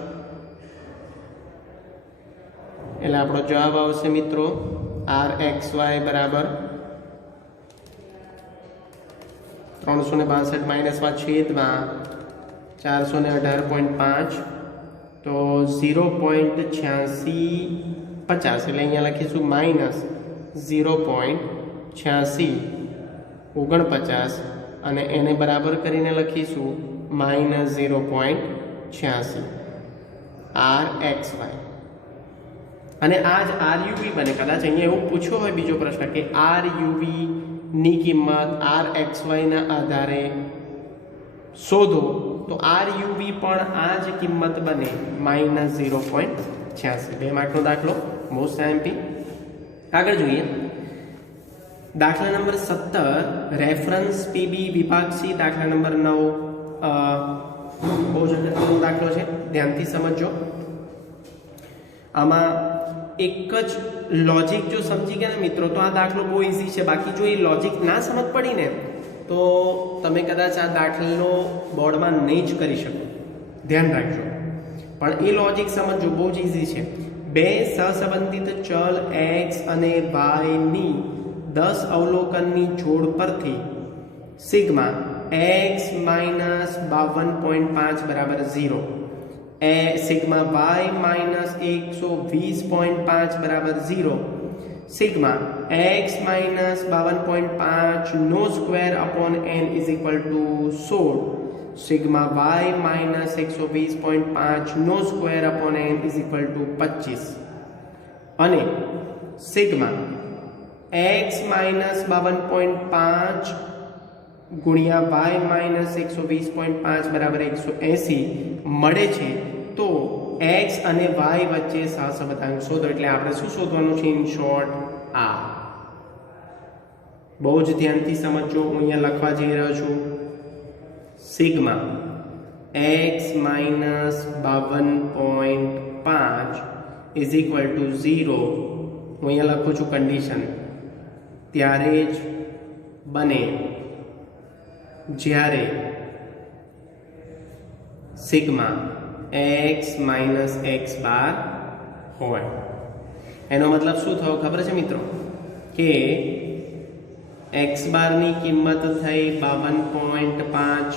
એટલે આપણો જવાબ આવશે મિત્રો RXY બરાબર 362 માઇનસમાં છેદમાં 418.5 તો 0.8650 એટલે અહીંયા લખીશું માઇનસ 0.8649 અને એને બરાબર કરીને લખીશું માઇનસ 0.86 RXY અને આ જ RUV બને. કદાચ અહીંયા એવું પૂછ્યો હોય બીજો પ્રશ્ન કે RUV ની કિંમત RXY ના આધારે શોધો તો RUV પણ આ જ કિંમત બને માઇનસ 0.86. 2 માર્કનો દાખલો મોસ્ટ એમપી. આગળ જોઈએ દાખલા નંબર 17 રેફરન્સ પીબી વિભાગ સી દાખલા નંબર 9 બહુ જ અગત્યનો દાખલો છે, ધ્યાનથી સમજજો. આમાં એક જ લોજિક જો સમજી ગયા ને મિત્રો તો આ દાખલો બહુ ઇઝી છે. બાકી જો એ લોજિક ના સમજ પડી ને તો તમે કદાચ આ દાખલો બોર્ડમાં નહીં જ કરી શકો, ધ્યાન રાખજો. પણ એ લોજિક સમજજો, બહુ જ ઇઝી છે. બે સહસંબંધિત ચલ x અને y ની 10 અવલોકનની જોડ પરથી સિગ્મા x માઇનસ 52.5 બરાબર 0, સિગ્મા y માઇનસ 120.5 બરાબર 0, સિગ્મા x માઇનસ 52.5 નો square upon n is equal to 16, sigma y minus 120.5 નો square upon n is equal to 25 અને સિગ્મા x માઇનસ 52.5 ગુણ્યા y માઇનસ 120.5 બરાબર 180 મળે છે. તો x અને y વચ્ચે સહસંબંધાંક શોધો. એટલે આપણે શું શોધવાનું છે? ઇન શોર્ટ આ. બહુ જ ધ્યાનથી સમજો. હું અહીંયા લખવા જઈ રહ્યો છું sigma x minus 52.5 is equal two 0. હું અહીંયા લખું છું કન્ડિશન, ત્યારે જ બને જ્યારે સિગ્મા x માઇનસ x બાર હોય. એનો મતલબ શું થયો ખબર છે મિત્રો? કે x બારની કિંમત થઈ 52.5,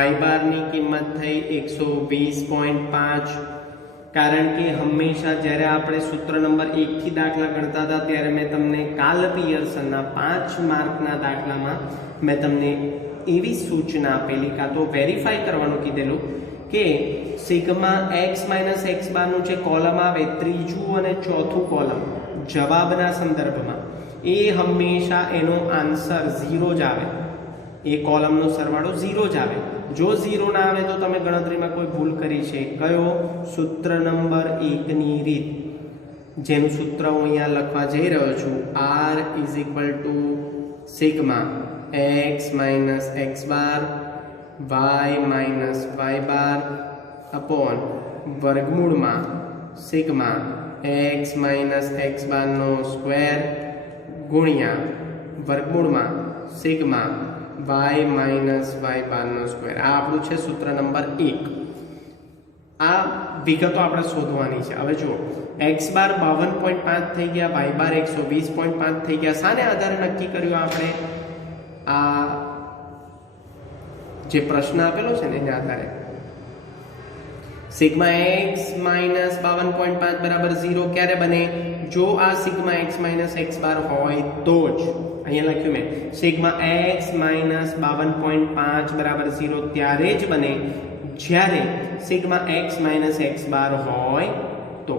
y બારની કિંમત થઈ 120.5. કારણ કે હંમેશા જ્યારે આપણે સૂત્ર નંબર 1 થી દાખલા ગણતા હતા ત્યારે મેં તમને કાર્લ પિયર્સનના 5 માર્કના દાખલામાં મેં તમને એવી સૂચના આપેલી, કાં તો વેરીફાઈ કરવાનું કીધેલું કે સિગ્મા x માઇનસ x બારનું જે કોલમ આવે, ત્રીજું અને ચોથું કોલમ જવાબના સંદર્ભમાં, એ હંમેશા એનો આન્સર 0 જ આવે. એ કોલમનો સરવાળો 0 જ આવે. જો 0 ના આવે તો તમે ગણતરીમાં કોઈ ભૂલ કરી છે. કયો? સૂત્ર નંબર 1 ની રીત, જેનું સૂત્ર હું અહીંયા લખવા જઈ રહ્યો છું. r is equal to sigma x minus x bar y minus y bar upon વર્ગમૂળમાં સિગ્મા x માઇનસ x બારનો સ્ક્વેર ગુણ્યા વર્ગમૂળમાં સિગ્મા y માઇનસ y બારનો સ્ક્વેર. આ આપણું છે સૂત્ર નંબર 1. આ વિગતો આપણે શોધવાની છે. હવે જુઓ, x બાર 52.5 થઈ ગયા, y બાર 120.5 થઈ ગયા. શાને આધારે નક્કી કર્યું આપણે? આ જે પ્રશ્ન આપેલો છે ને એના આધારે. સિગ્મા x માઇનસ 52.5 બરાબર 0 ક્યારે બને? જો આ સિગ્મા x માઇનસ x બાર હોય તો જ. અહીંયા લખ્યું મેં સિગ્મા x માઇનસ 52.5 બરાબર 0 ત્યારે જ બને જ્યારે સિગ્મા x માઇનસ x બાર હોય તો.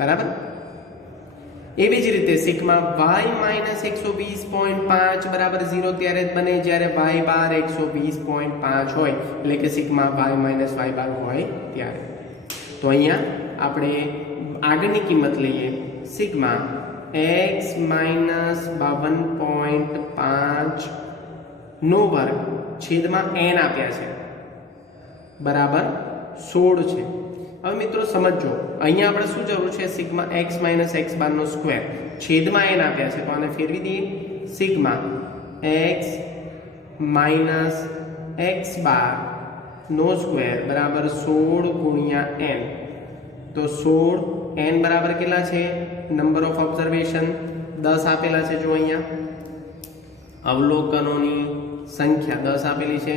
બરાબર? એવી જ રીતે સિગ્મા y માઇનસ 120.5 બરાબર 0 ત્યારે જ બને જ્યારે y બાર 120.5 હોય, એટલે કે સિગ્મા y માઇનસ y બાર હોય ત્યારે. તો અહીંયા આપણે આગળની કિંમત લઈએ. સિગ્મા x માઇનસ 52.5 નો વર્ગ છેદમાં n આપ્યા છે બરાબર 16 છે। હવે મિત્રો સમજો અહીંયા આપણે શું જરૂર છે સિગ્મા x માઇનસ x બાર નો સ્ક્વેર છેદમાં n આપ્યા છે તો આને ફેરવી દઈએ સિગ્મા x માઇનસ x બાર નો સ્ક્વેર બરાબર 16 ગુણ્યા n તો 16 n બરાબર કેટલા છે નંબર ઓફ ઓબ્ઝર્વેશન 10 આપેલા છે જો અહીંયા અવલોકનોની સંખ્યા 10 આપેલી છે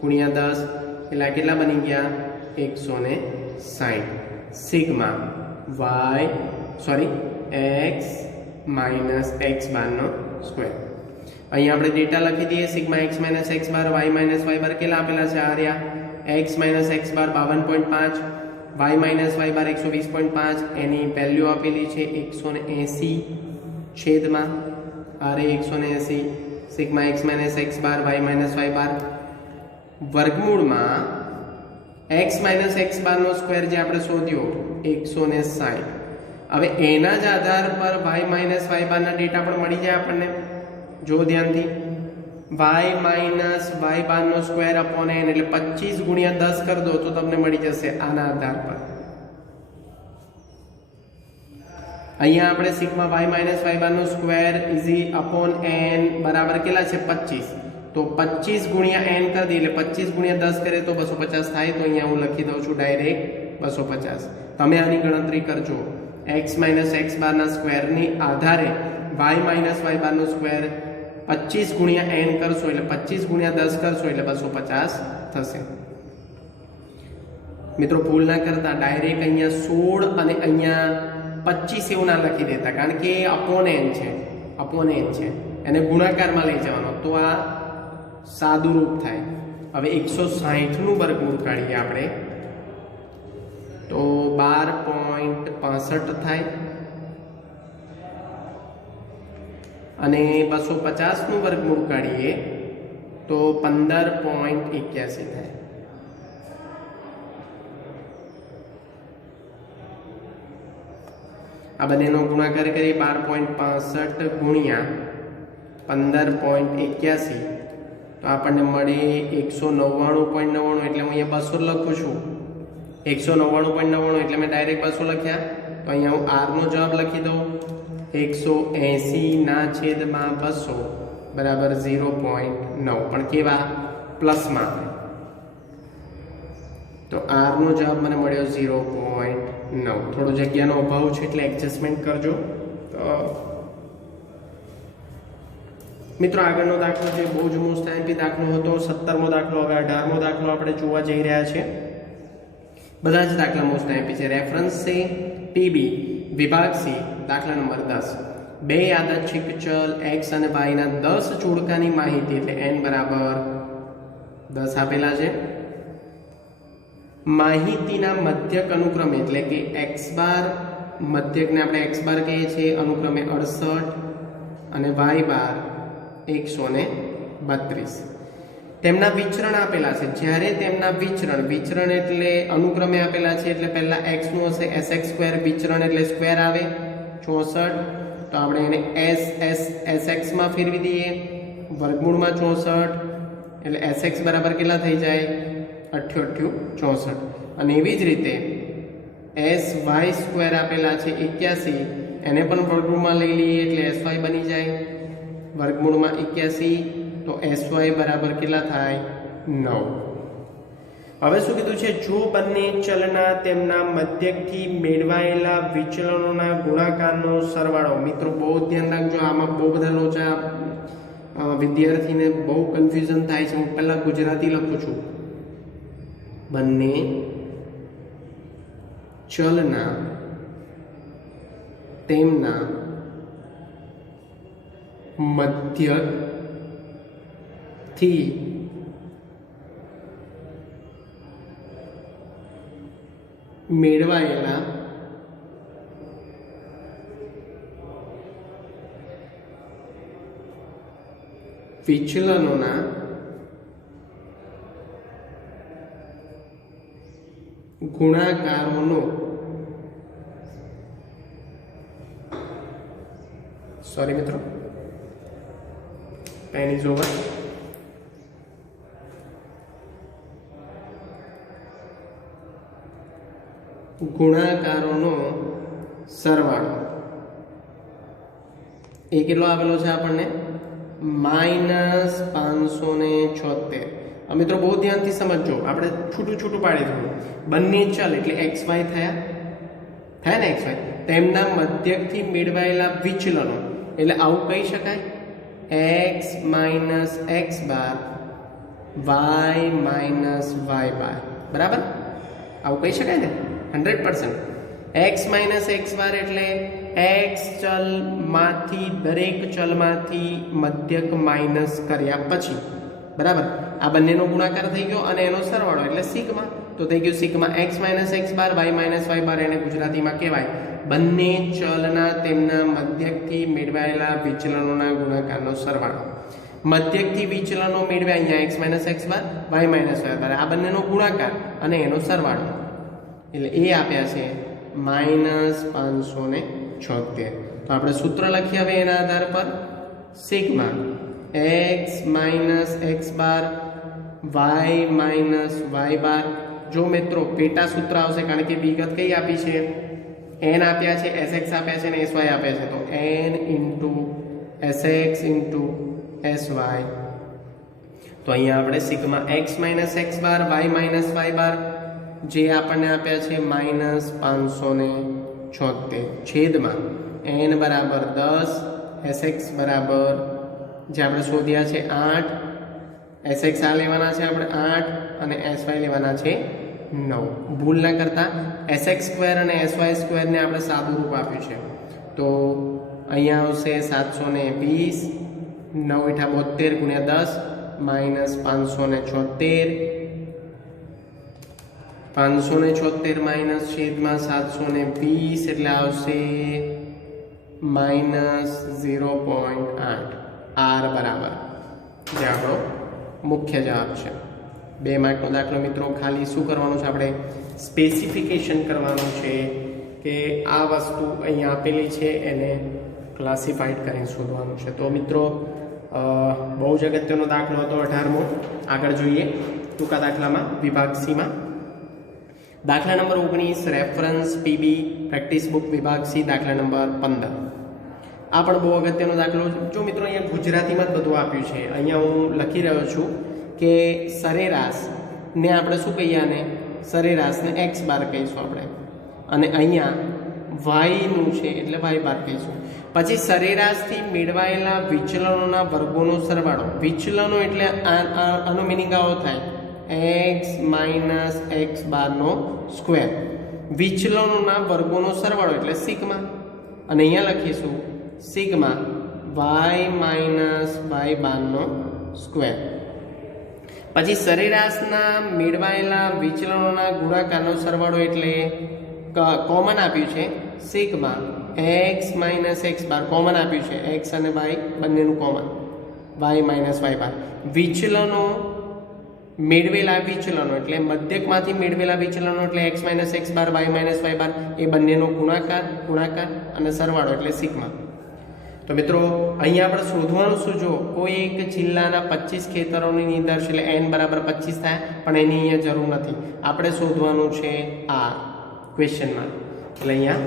ગુણ્યા 10 એટલે કેટલા બની ગયા 160 સિગ્મા x માઇનસ x બાર નો સ્ક્વેર અહીંયા આપણે ડેટા લખી દઈએ sigma x minus x bar y minus y બાર કેટલા આપેલા છે આ રહ્યા x માઇનસ x બાર 52.5 y માઇનસ y બાર 120.5 એની વેલ્યુ આપેલી છે 180 છેદમાં આરે 180 sigma x minus x bar y minus y બાર વર્ગમૂળમાં x માઇનસ x બાર નો સ્ક્વેર જે આપણે શોધ્યો 160 હવે એના જ આધાર પર y માઇનસ y બાર ના ડેટા પણ મળી જાય આપણને જો ધ્યાનથી y માઇનસ y બાર નો સ્ક્વેર અપોન n એટલે 25 ગુણ્યા 10 કરી દો તો તમને મળી જશે આના આધાર પર અહીંયા આપણે સિગ્મા y માઇનસ y બાર નો સ્ક્વેર ઇઝી અપોન n બરાબર કેટલા છે 25 તો 25 ગુણ્યા n કરી દઈએ એટલે 25 ગુણ્યા 10 કરે તો 250 થાય તો અહીંયા હું લખી દઉં છું ડાયરેક્ટ 250 તમે આની ગણતરી કરજો x માઇનસ x બાર ના સ્ક્વેર ની આધારે y માઇનસ y બાર નો સ્ક્વેર 25 ગુણ્યા n કરશો એટલે 25 ગુણ્યા 10 કરશો એટલે 250 થશે મિત્રો ભૂલ ના કરતા ડાયરેક્ટ અહીંયા 16 અને અહીંયા 25 એવું ના લખી દેતા કારણ કે અપોન n છે એને ગુણાકારમાં લઈ જવાનો તો આ સાદું રૂપ થાય હવે 160 નું વર્ગમૂળ કાઢીએ આપણે તો 12.65 થાય અને 250 નું વર્ગમૂળ કાઢીએ તો 15.81 થાય આ બંનેનો ગુણાકાર કરીએ 12.65 ગુણ્યા 15.81 તો આપણને મળે 199.99 એટલે હું અહીંયા 200 લખું છું 199.99 એટલે મેં ડાયરેક્ટ 200 લખ્યા તો અહીંયા હું r નો જવાબ લખી દઉં 180 ના છેદમાં 200 બરાબર 0.9 પણ કેવા પ્લસમાં તો r નો જવાબ મને મળ્યો 0.9 થોડો જગ્યાનો અભાવ છે એટલે એડજસ્ટમેન્ટ કરજો તો મિત્રો આગળનો દાખલો છે બહુ જ મોસ્ટ આઈએમપી દાખલો હતો 17મો દાખલો હવે 18મો દાખલો આપણે જોવા જઈ રહ્યા છે બધા જ દાખલા મોસ્ટ આઈએમપી છે રેફરન્સ છે પીબી વિભાગ સી દાખલા નંબર 10 બે યાદચ્છિક ચલ x અને y ના 10 જોડકાની માહિતી એટલે n બરાબર 10 આપેલા છે માહિતીના મધ્યક અનુક્રમે એટલે કે x બાર મધ્યકને આપણે x બાર કહીએ છીએ અનુક્રમે 68 અને y બાર 132 તેમના વિચરણ આપેલા છે જ્યારે તેમના વિચરણ એટલે અનુક્રમે આપેલા છે એટલે પહેલા x નું હશે sx² વિચરણ એટલે સ્ક્વેર આવે 64 તો આપણે એને sx માં ફેરવી દઈએ વર્ગમૂળમાં 64 એટલે sx બરાબર કેટલા થઈ જાય 68 અને એવી જ રીતે sy² આપેલા છે 81 એને પણ વર્ગમૂળમાં લઈ લઈએ એટલે sy બની જાય વર્ગમૂળમાં 81 તો sy બરાબર કેટલા થાય 9 હવે શું કીધું છે જો બંને ચલના તેમના મધ્યકથી મેળવાયેલા વિચલનોના ગુણાકારનો સરવાળો મિત્રો બહુ ધ્યાન રાખજો આમાં બહુ બધા લોચા વિદ્યાર્થીને બહુ કન્ફ્યુઝન થાય છે હું પહેલા ગુજરાતી લખું છું બંને ચલના તેમના મધ્યકથી મેળવાયેલા વિચલનોના ગુણાકારોનો સોરી મિત્રો, પેન ઇઝ ઓવર. ગુણાકારોનો સરવાળો એ કેટલો આવેલો છે આપણને? -576. મિત્રો બહુ ધ્યાનથી સમજજો, આપણે છૂટું છૂટું પાડી દીધું. બંને ચલ એટલે એક્સ વાય થયા ને એક્સ વાય, તેમના મધ્યકથી મેળવાયેલા વિચલનો, એટલે આવું કહી શકાય x minus x bar y minus y બાર. બરાબર, આવું કહી શકાય ને 100%. એક્સ માઇનસ એક્સ બાર એટલે એક્સ ચલમાંથી દરેક ચલમાંથી મધ્યક માઇનસ કર્યા પછી. બરાબર, આ બંનેનો ગુણાકાર થઈ ગયો અને એનો સરવાળો એટલે સિગ્મા. તો થઈ ગયું sigma x minus x bar y minus y બાર, એને ગુજરાતીમાં કહેવાય બંને ચલના તેમના મધ્યકથી મેળવાયેલા વિચલનોના ગુણાકારનો સરવાળો. મધ્યકથી વિચલનો મેળવ્યા અહીંયા x minus x bar y minus y બાર, આ બંનેનો ગુણાકાર અને એનો સરવાળો, એટલે એ આપ્યા છે -576. તો આપણે સૂત્ર લખીએ હવે એના આધાર પર. Sigma x minus x bar y minus y બાર. જો મિત્રો પેટા સૂત્ર આવશે, કારણ કે વિગત કઈ આપી છે? એન આપ્યા છે, એસએક્સ આપ્યા છે અને એસવાય આપ્યા છે. તો n into SX into SY. તો અહીંયા આપણે sigma x minus x bar y minus y bar જે આપણને આપ્યા છે -576 છેદમાં એન બરાબર 10, એસએક્સ બરાબર જે આપણે શોધ્યા છે 8, એસએક્સ આ લેવાના છે આપણે 8 અને એસવાય લેવાના છે 9. ભૂલ ના કરતા એસએક્સ સ્ક્વેર અને એસવાય સ્ક્વેરને આપણે સાદું રૂપ આપ્યું છે. તો અહીંયા આવશે 720, 9 × 72 × 10 -576. 576 માઇનસ છેદમાં 720 એટલે આવશે -0.8. આર બરાબર જે આપણો મુખ્ય જવાબ છે. 2 માર્કનો દાખલો મિત્રો. ખાલી શું કરવાનું છે? આપણે સ્પેસિફિકેશન કરવાનું છે કે આ વસ્તુ અહીંયા આપેલી છે એને ક્લાસિફાઈડ કરીને શોધવાનું છે. તો મિત્રો બહુ જ અગત્યનો દાખલો હતો 18મો. આગળ જોઈએ ટૂંકા દાખલામાં વિભાગ સીમાં. દાખલા number 19 reference PB practice book વિભાગ સી દાખલા નંબર 15. આ પણ બહુ અગત્યનો દાખલો. જો મિત્રો અહીંયા ગુજરાતીમાં જ બધું આપ્યું છે. અહીંયા હું લખી રહ્યો છું કે સરેરાશને આપણે શું કહીએ? આને સરેરાશને એક્સ બાર કહીશું આપણે, અને અહીંયા વાયનું છે એટલે વાય બાર કહીશું. પછી સરેરાશથી મેળવાયેલા વિચલનોના વર્ગોનો સરવાળો. વિચલનો એટલે આનો મિનિંગ આવો થાય એક્સ માઇનસ એક્સ બારનો સ્ક્વેર. વિચલનોના વર્ગોનો સરવાળો એટલે સિગ્મા, અને અહીંયા લખીશું સિગ્મા વાય માઇનસ વાય બારનો સ્ક્વેર. પછી સરેરાશના મેળવાયેલા વિચલનોના ગુણાકારનો સરવાળો એટલે કોમન આપ્યું છે સિગ્મા એક્સ માઇનસ એક્સ બાર. કોમન આપ્યું છે એક્સ અને વાય બંનેનું કોમન, વાય માઇનસ વાય બાર. વિચલનો મેળવેલા વિચલનો એટલે મધ્યકમાંથી મેળવેલા વિચલનો એટલે x minus x bar y minus y બાર, એ બંનેનો ગુણાકાર અને સરવાળો એટલે સિગ્મા. તો મિત્રો અહીંયા આપણે શોધવાનું શું? જો કોઈ એક જિલ્લાના 25 ખેતરોની નિદર્શ એટલે n બરાબર 25 થાય, પણ એની અહીંયા જરૂર નથી. આપણે શોધવાનું છે આર ક્વેશ્ચનમાં. એટલે અહીંયા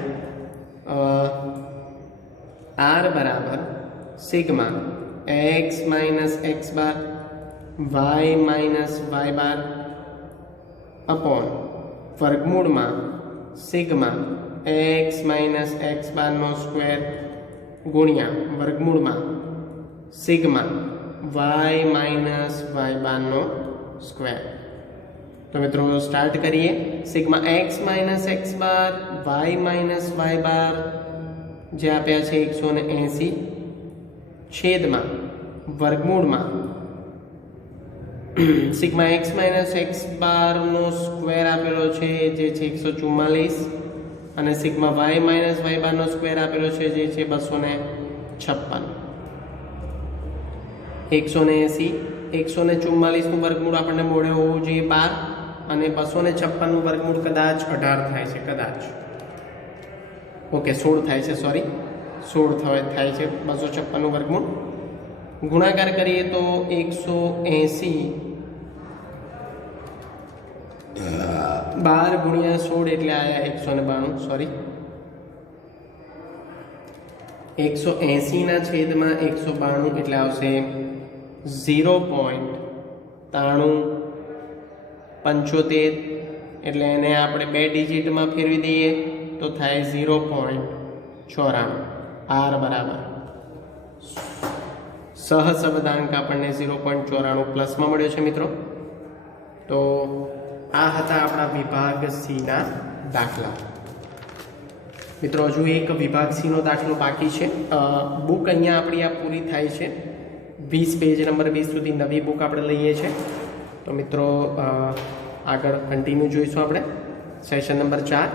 આર બરાબર sigma x minus x bar y minus y બાર અપોન વર્ગમૂળમાં સિગ્મા એક્સ માઇનસ એક્સ બારનો સ્ક્વેર ગુણ્યા વર્ગમૂળમાં સિગ્મા વાય માઇનસ વાય બારનો સ્ક્વેર. તો મિત્રો સ્ટાર્ટ કરીએ. Sigma x minus x bar y minus y bar જે આપ્યા છે 180 છેદમાં વર્ગમૂળમાં સિગ્મા એક્સ માઇનસ એક્સ બારનો સ્ક્વેર આપેલો છે જે છે 144, અને સિગ્મા વાય માઇનસ વાય બારનો સ્ક્વેર આપેલો છે જે છે 256. 180 144નું વર્ગમૂળ આપણને મળે હોવું જોઈએ 12, અને 256નું વર્ગમૂળ કદાચ 18 થાય છે, કદાચ ઓકે 16 થાય છે, 16 થાય છે 256 વર્ગમૂળ. ગુણાકાર કરીએ તો 180 12 ગુણ્યા 16 એટલે આયા 192 સોરી 180 ના છેદમાં 192 એટલે આવશે 0.9375 એટલે એને આપણે 2 ડિજિટમાં ફેરવી દઈએ તો થાય 0.94 r બરાબર સહસબદાંક આપણને 0.94 પ્લસમાં મળ્યો છે મિત્રો. તો આ હતા આપણા વિભાગ સી ના દાખલા. મિત્રો હજુ એક વિભાગ સી નો દાખલો બાકી છે. બુક અહીંયા આપણી આ પૂરી થાય છે 20 પેજ નંબર 20 સુધી નવી બુક આપણે લઈએ છીએ. તો મિત્રો આગળ કન્ટિન્યુ જોઈશું આપણે સેશન નંબર 4.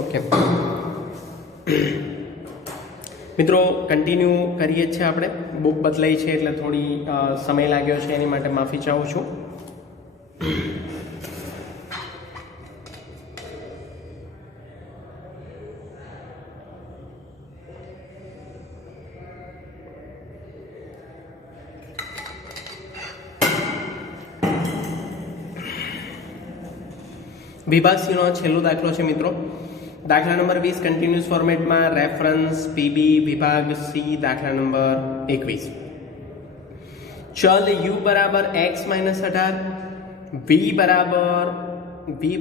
ઓકે મિત્રો કન્ટિન્યુ કરીએ છીએ આપણે. બુક બદલાઈ છે એટલે થોડી સમય લાગ્યો છે એની માટે માફી ચાહું છું. વિભાગ સી નો છેલ્લો દાખલો છે મિત્રો. દાખલા નંબર 20 કન્ટિન્યુઅસ ફોર્મેટમાં રેફરન્સ પીબી વિભાગ સી દાખલા નંબર 21. ચલ u બરાબર x માઇનસ 18 v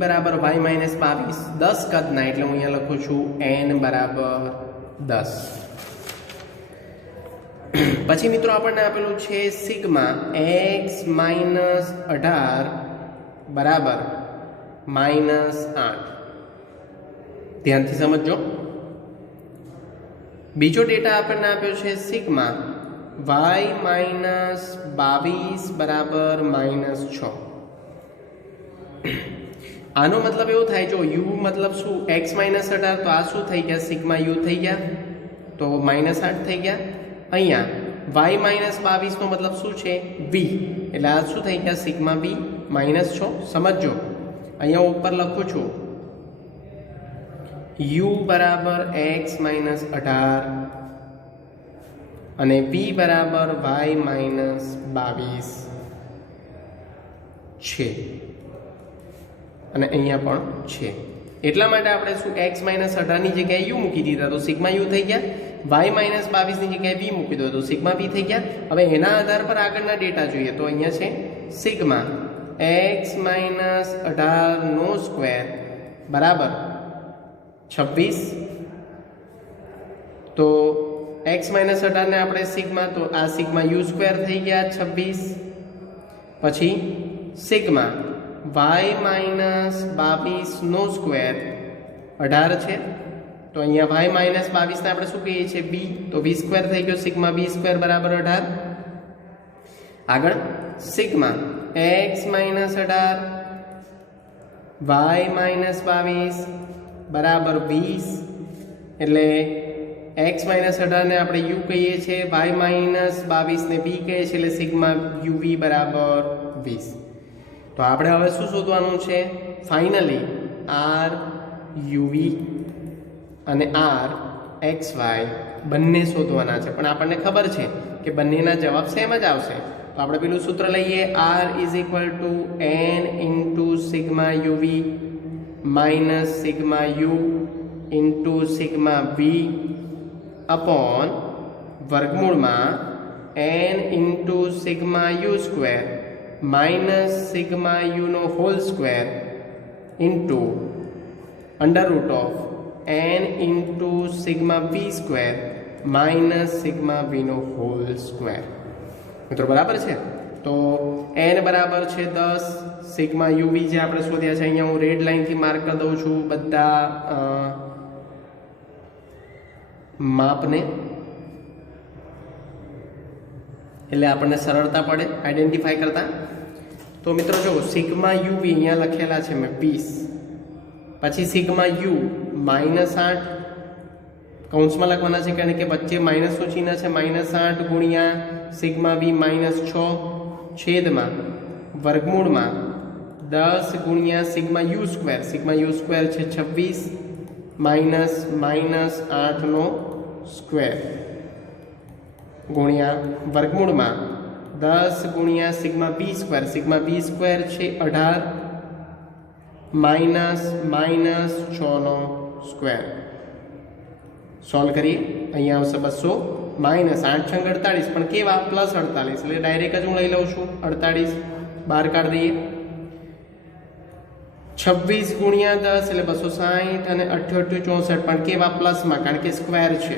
બરાબર y માઇનસ 22 10 કદના એટલે હું અહીંયા લખું છું n બરાબર 10. પછી મિત્રો આપણને આપેલું છે સિગ્મા x માઇનસ 18 બરાબર -8. ધ્યાનથી સમજો. બીજો ડેટા આપણને આપ્યો છે સિગ્મા y માઇનસ 22 બરાબર -6. આનો મતલબ એવો થાય જો u મતલબ શું x માઇનસ 18 તો આ શું થઈ ગયા સિગ્મા u થઈ ગયા તો -8 થઈ ગયા. અહીંયા y માઇનસ 22 નો મતલબ શું છે v એટલે આ શું થઈ ગયા સિગ્મા b -6. સમજો અહીંયા ઉપર લખું છું u બરાબર x માઇનસ 18 અને v બરાબર y માઇનસ 22 છે અને અહીંયા પણ છે. એટલા માટે આપણે શું x માઇનસ 18 ની જગ્યાએ u મૂકી દીધા તો સિગ્મા u થઈ ગયા. y માઇનસ 22 ની જગ્યાએ v મૂકી દો તો સિગ્મા v થઈ ગયા. હવે એના આધાર પર આગળના ડેટા જોઈએ તો અહીંયા છે સિગ્મા x માઇનસ 18 નો સ્ક્વેર બરાબર 26. તો x માઇનસ 18 ને આપણે સિગ્મા તો આ સિગ્મા u સ્ક્વેર થઈ ગયા 26. પછી સિગ્મા y માઇનસ 22 નો સ્ક્વેર 18 છે તો અહીંયા y માઇનસ 22 ને આપણે શું કહીએ છીએ b તો v સ્ક્વેર થઈ ગયો સિગ્મા b સ્ક્વેર બરાબર 18. આગળ sigma x minus 18 y minus 22 બરાબર 20 એટલે x માઇનસ 18 ને આપણે u કહીએ છીએ y માઇનસ 22 ને b કહીએ છીએ એટલે સિગ્મા uv બરાબર 20. તો આપણે હવે શું શોધવાનું છે ફાઇનલી r uv અને r xy બંને શોધવાના છે પણ આપણને ખબર છે કે બંનેના જવાબ સેમ જ આવશે. તો આપણે પેલું સૂત્ર લઈએ r is equal to n into sigma uv minus sigma u into sigma v upon વર્ગમૂળમાં n into sigma u square minus sigma u નો whole square into under root of n into sigma v square minus sigma v નો whole square. મિત્રો બરાબર છે. તો n બરાબર છે 10 sigma UV જે આપણે શોધ્યા છે. અહીંયા હું રેડ લાઇનથી માર્ક કરી દઉં છું બધા માપને, એટલે આપણને સરળતા પડે આઈડેન્ટિફાઈ કરતા. તો મિત્રો જો સિગ્મા યુવી અહીંયા લખેલા છે મેં 20, પછી સિગ્મા યુ -8 કૌંસમાં લખવાના છે કારણ કે વચ્ચે માઇનસનું ચિહ્ન છે. -8 ગુણ્યા સિગ્મા વી -6 છેદમાં વર્ગમૂળમાં 10 ગુણ્યા sigma u square. Sigma u square છે 26 -8નો સ્ક્વેર ગુણ્યા વર્ગમૂળમાં 10 ગુણ્યા સિગ્મા બી સ્ક્વેર. સિગ્મા બી સ્ક્વેર છે 18 -6નો સ્ક્વેર. સોલ્વ કરીએ. અહીંયા આવશે 200 -8 છંગ 48, પણ કેવા +48, એટલે ડાયરેક્ટ જ હું લઈ લઉં છું 48 બહાર કાઢી દઈએ. 26 ગુણ્યા 10 એટલે 260 અને 88 64, પણ કેવા પ્લસમાં કારણ કે સ્ક્વેર છે.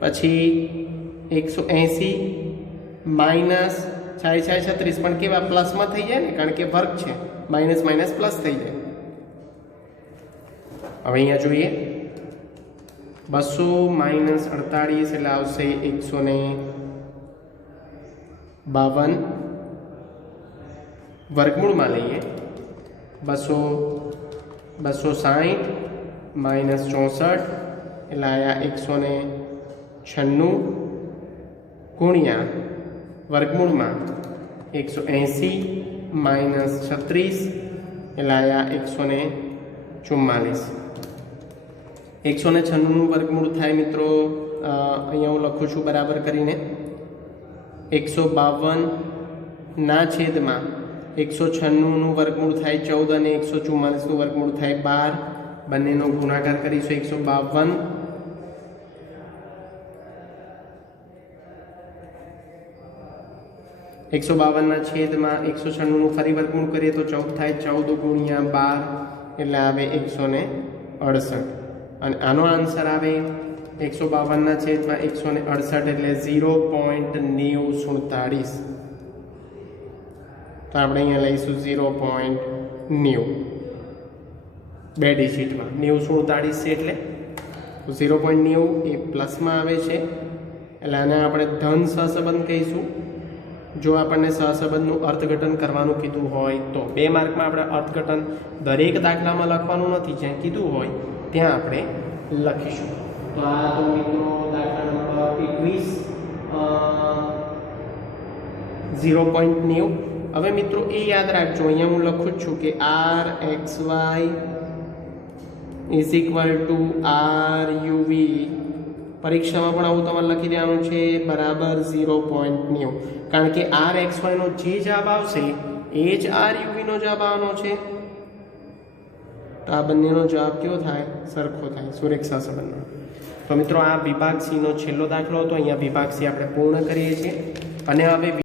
પછી 180 માઇનસ 36, પણ કેવા પ્લસમાં થઈ જાય ને કારણ કે વર્ગ છે, માઇનસ માઇનસ પ્લસ થઈ જાય. હવે અહીંયા જોઈએ 200 - 48 એટલે આવશે 152. વર્ગમૂળમાં લઈએ 260 -64 એટલે આયા 196 ગુણ્યા વર્ગમૂળમાં 180 -36 એટલે આયા 144. 196નું વર્ગમૂળ થાય મિત્રો, અહીંયા હું લખું છું બરાબર કરીને 152 ના છેદમાં 196નું વર્ગમૂળ થાય 14 અને 144નું વર્ગમૂળ થાય 12. બંનેનો ગુણાકાર કરીશું 152. 152 ના છેદમાં 196નું ફરી વર્ગમૂળ કરીએ તો 14 થાય. 14 ગુણ્યા 12 એટલે આવે 168, અને આનો આન્સર આવે 152 ના છેદમાં 168 એટલે 0.947. તો આપણે અહીંયા લઈશું 0.9, 2 ડિજિટમાં 947 છે એટલે 0.9 એ પ્લસમાં આવે છે, એટલે આને આપણે ધન સહસંબંધ કહીશું. જો આપણને સહસંબંધનું અર્થઘટન કરવાનું કીધું હોય તો 2 માર્કમાં આપણે અર્થઘટન દરેક દાખલામાં લખવાનું નથી, જ્યાં કીધું હોય ત્યાં આપણે લખીશું. તો આ તો મિત્રો દાખલા નંબર 21 0.9. હવે મિત્રો એ યાદ રાખજો, અહીંયા હું લખું જ છું કે r x y is equal two r u v. પરીક્ષામાં પણ આવું તમારે લખી દેવાનું છે બરાબર 0.9, કારણ કે r x y નો જે જવાબ આવશે એ જ r u v નો જવાબ આવવાનો છે. તો આ બંનેનો જવાબ કેવો થાય? સરખો થાય, સુરેખા સંબંધનો. તો મિત્રો આ વિભાગ સી નો છેલ્લો દાખલો હતો. અહીંયા વિભાગ સી આપણે પૂર્ણ કરીએ છીએ, અને હવે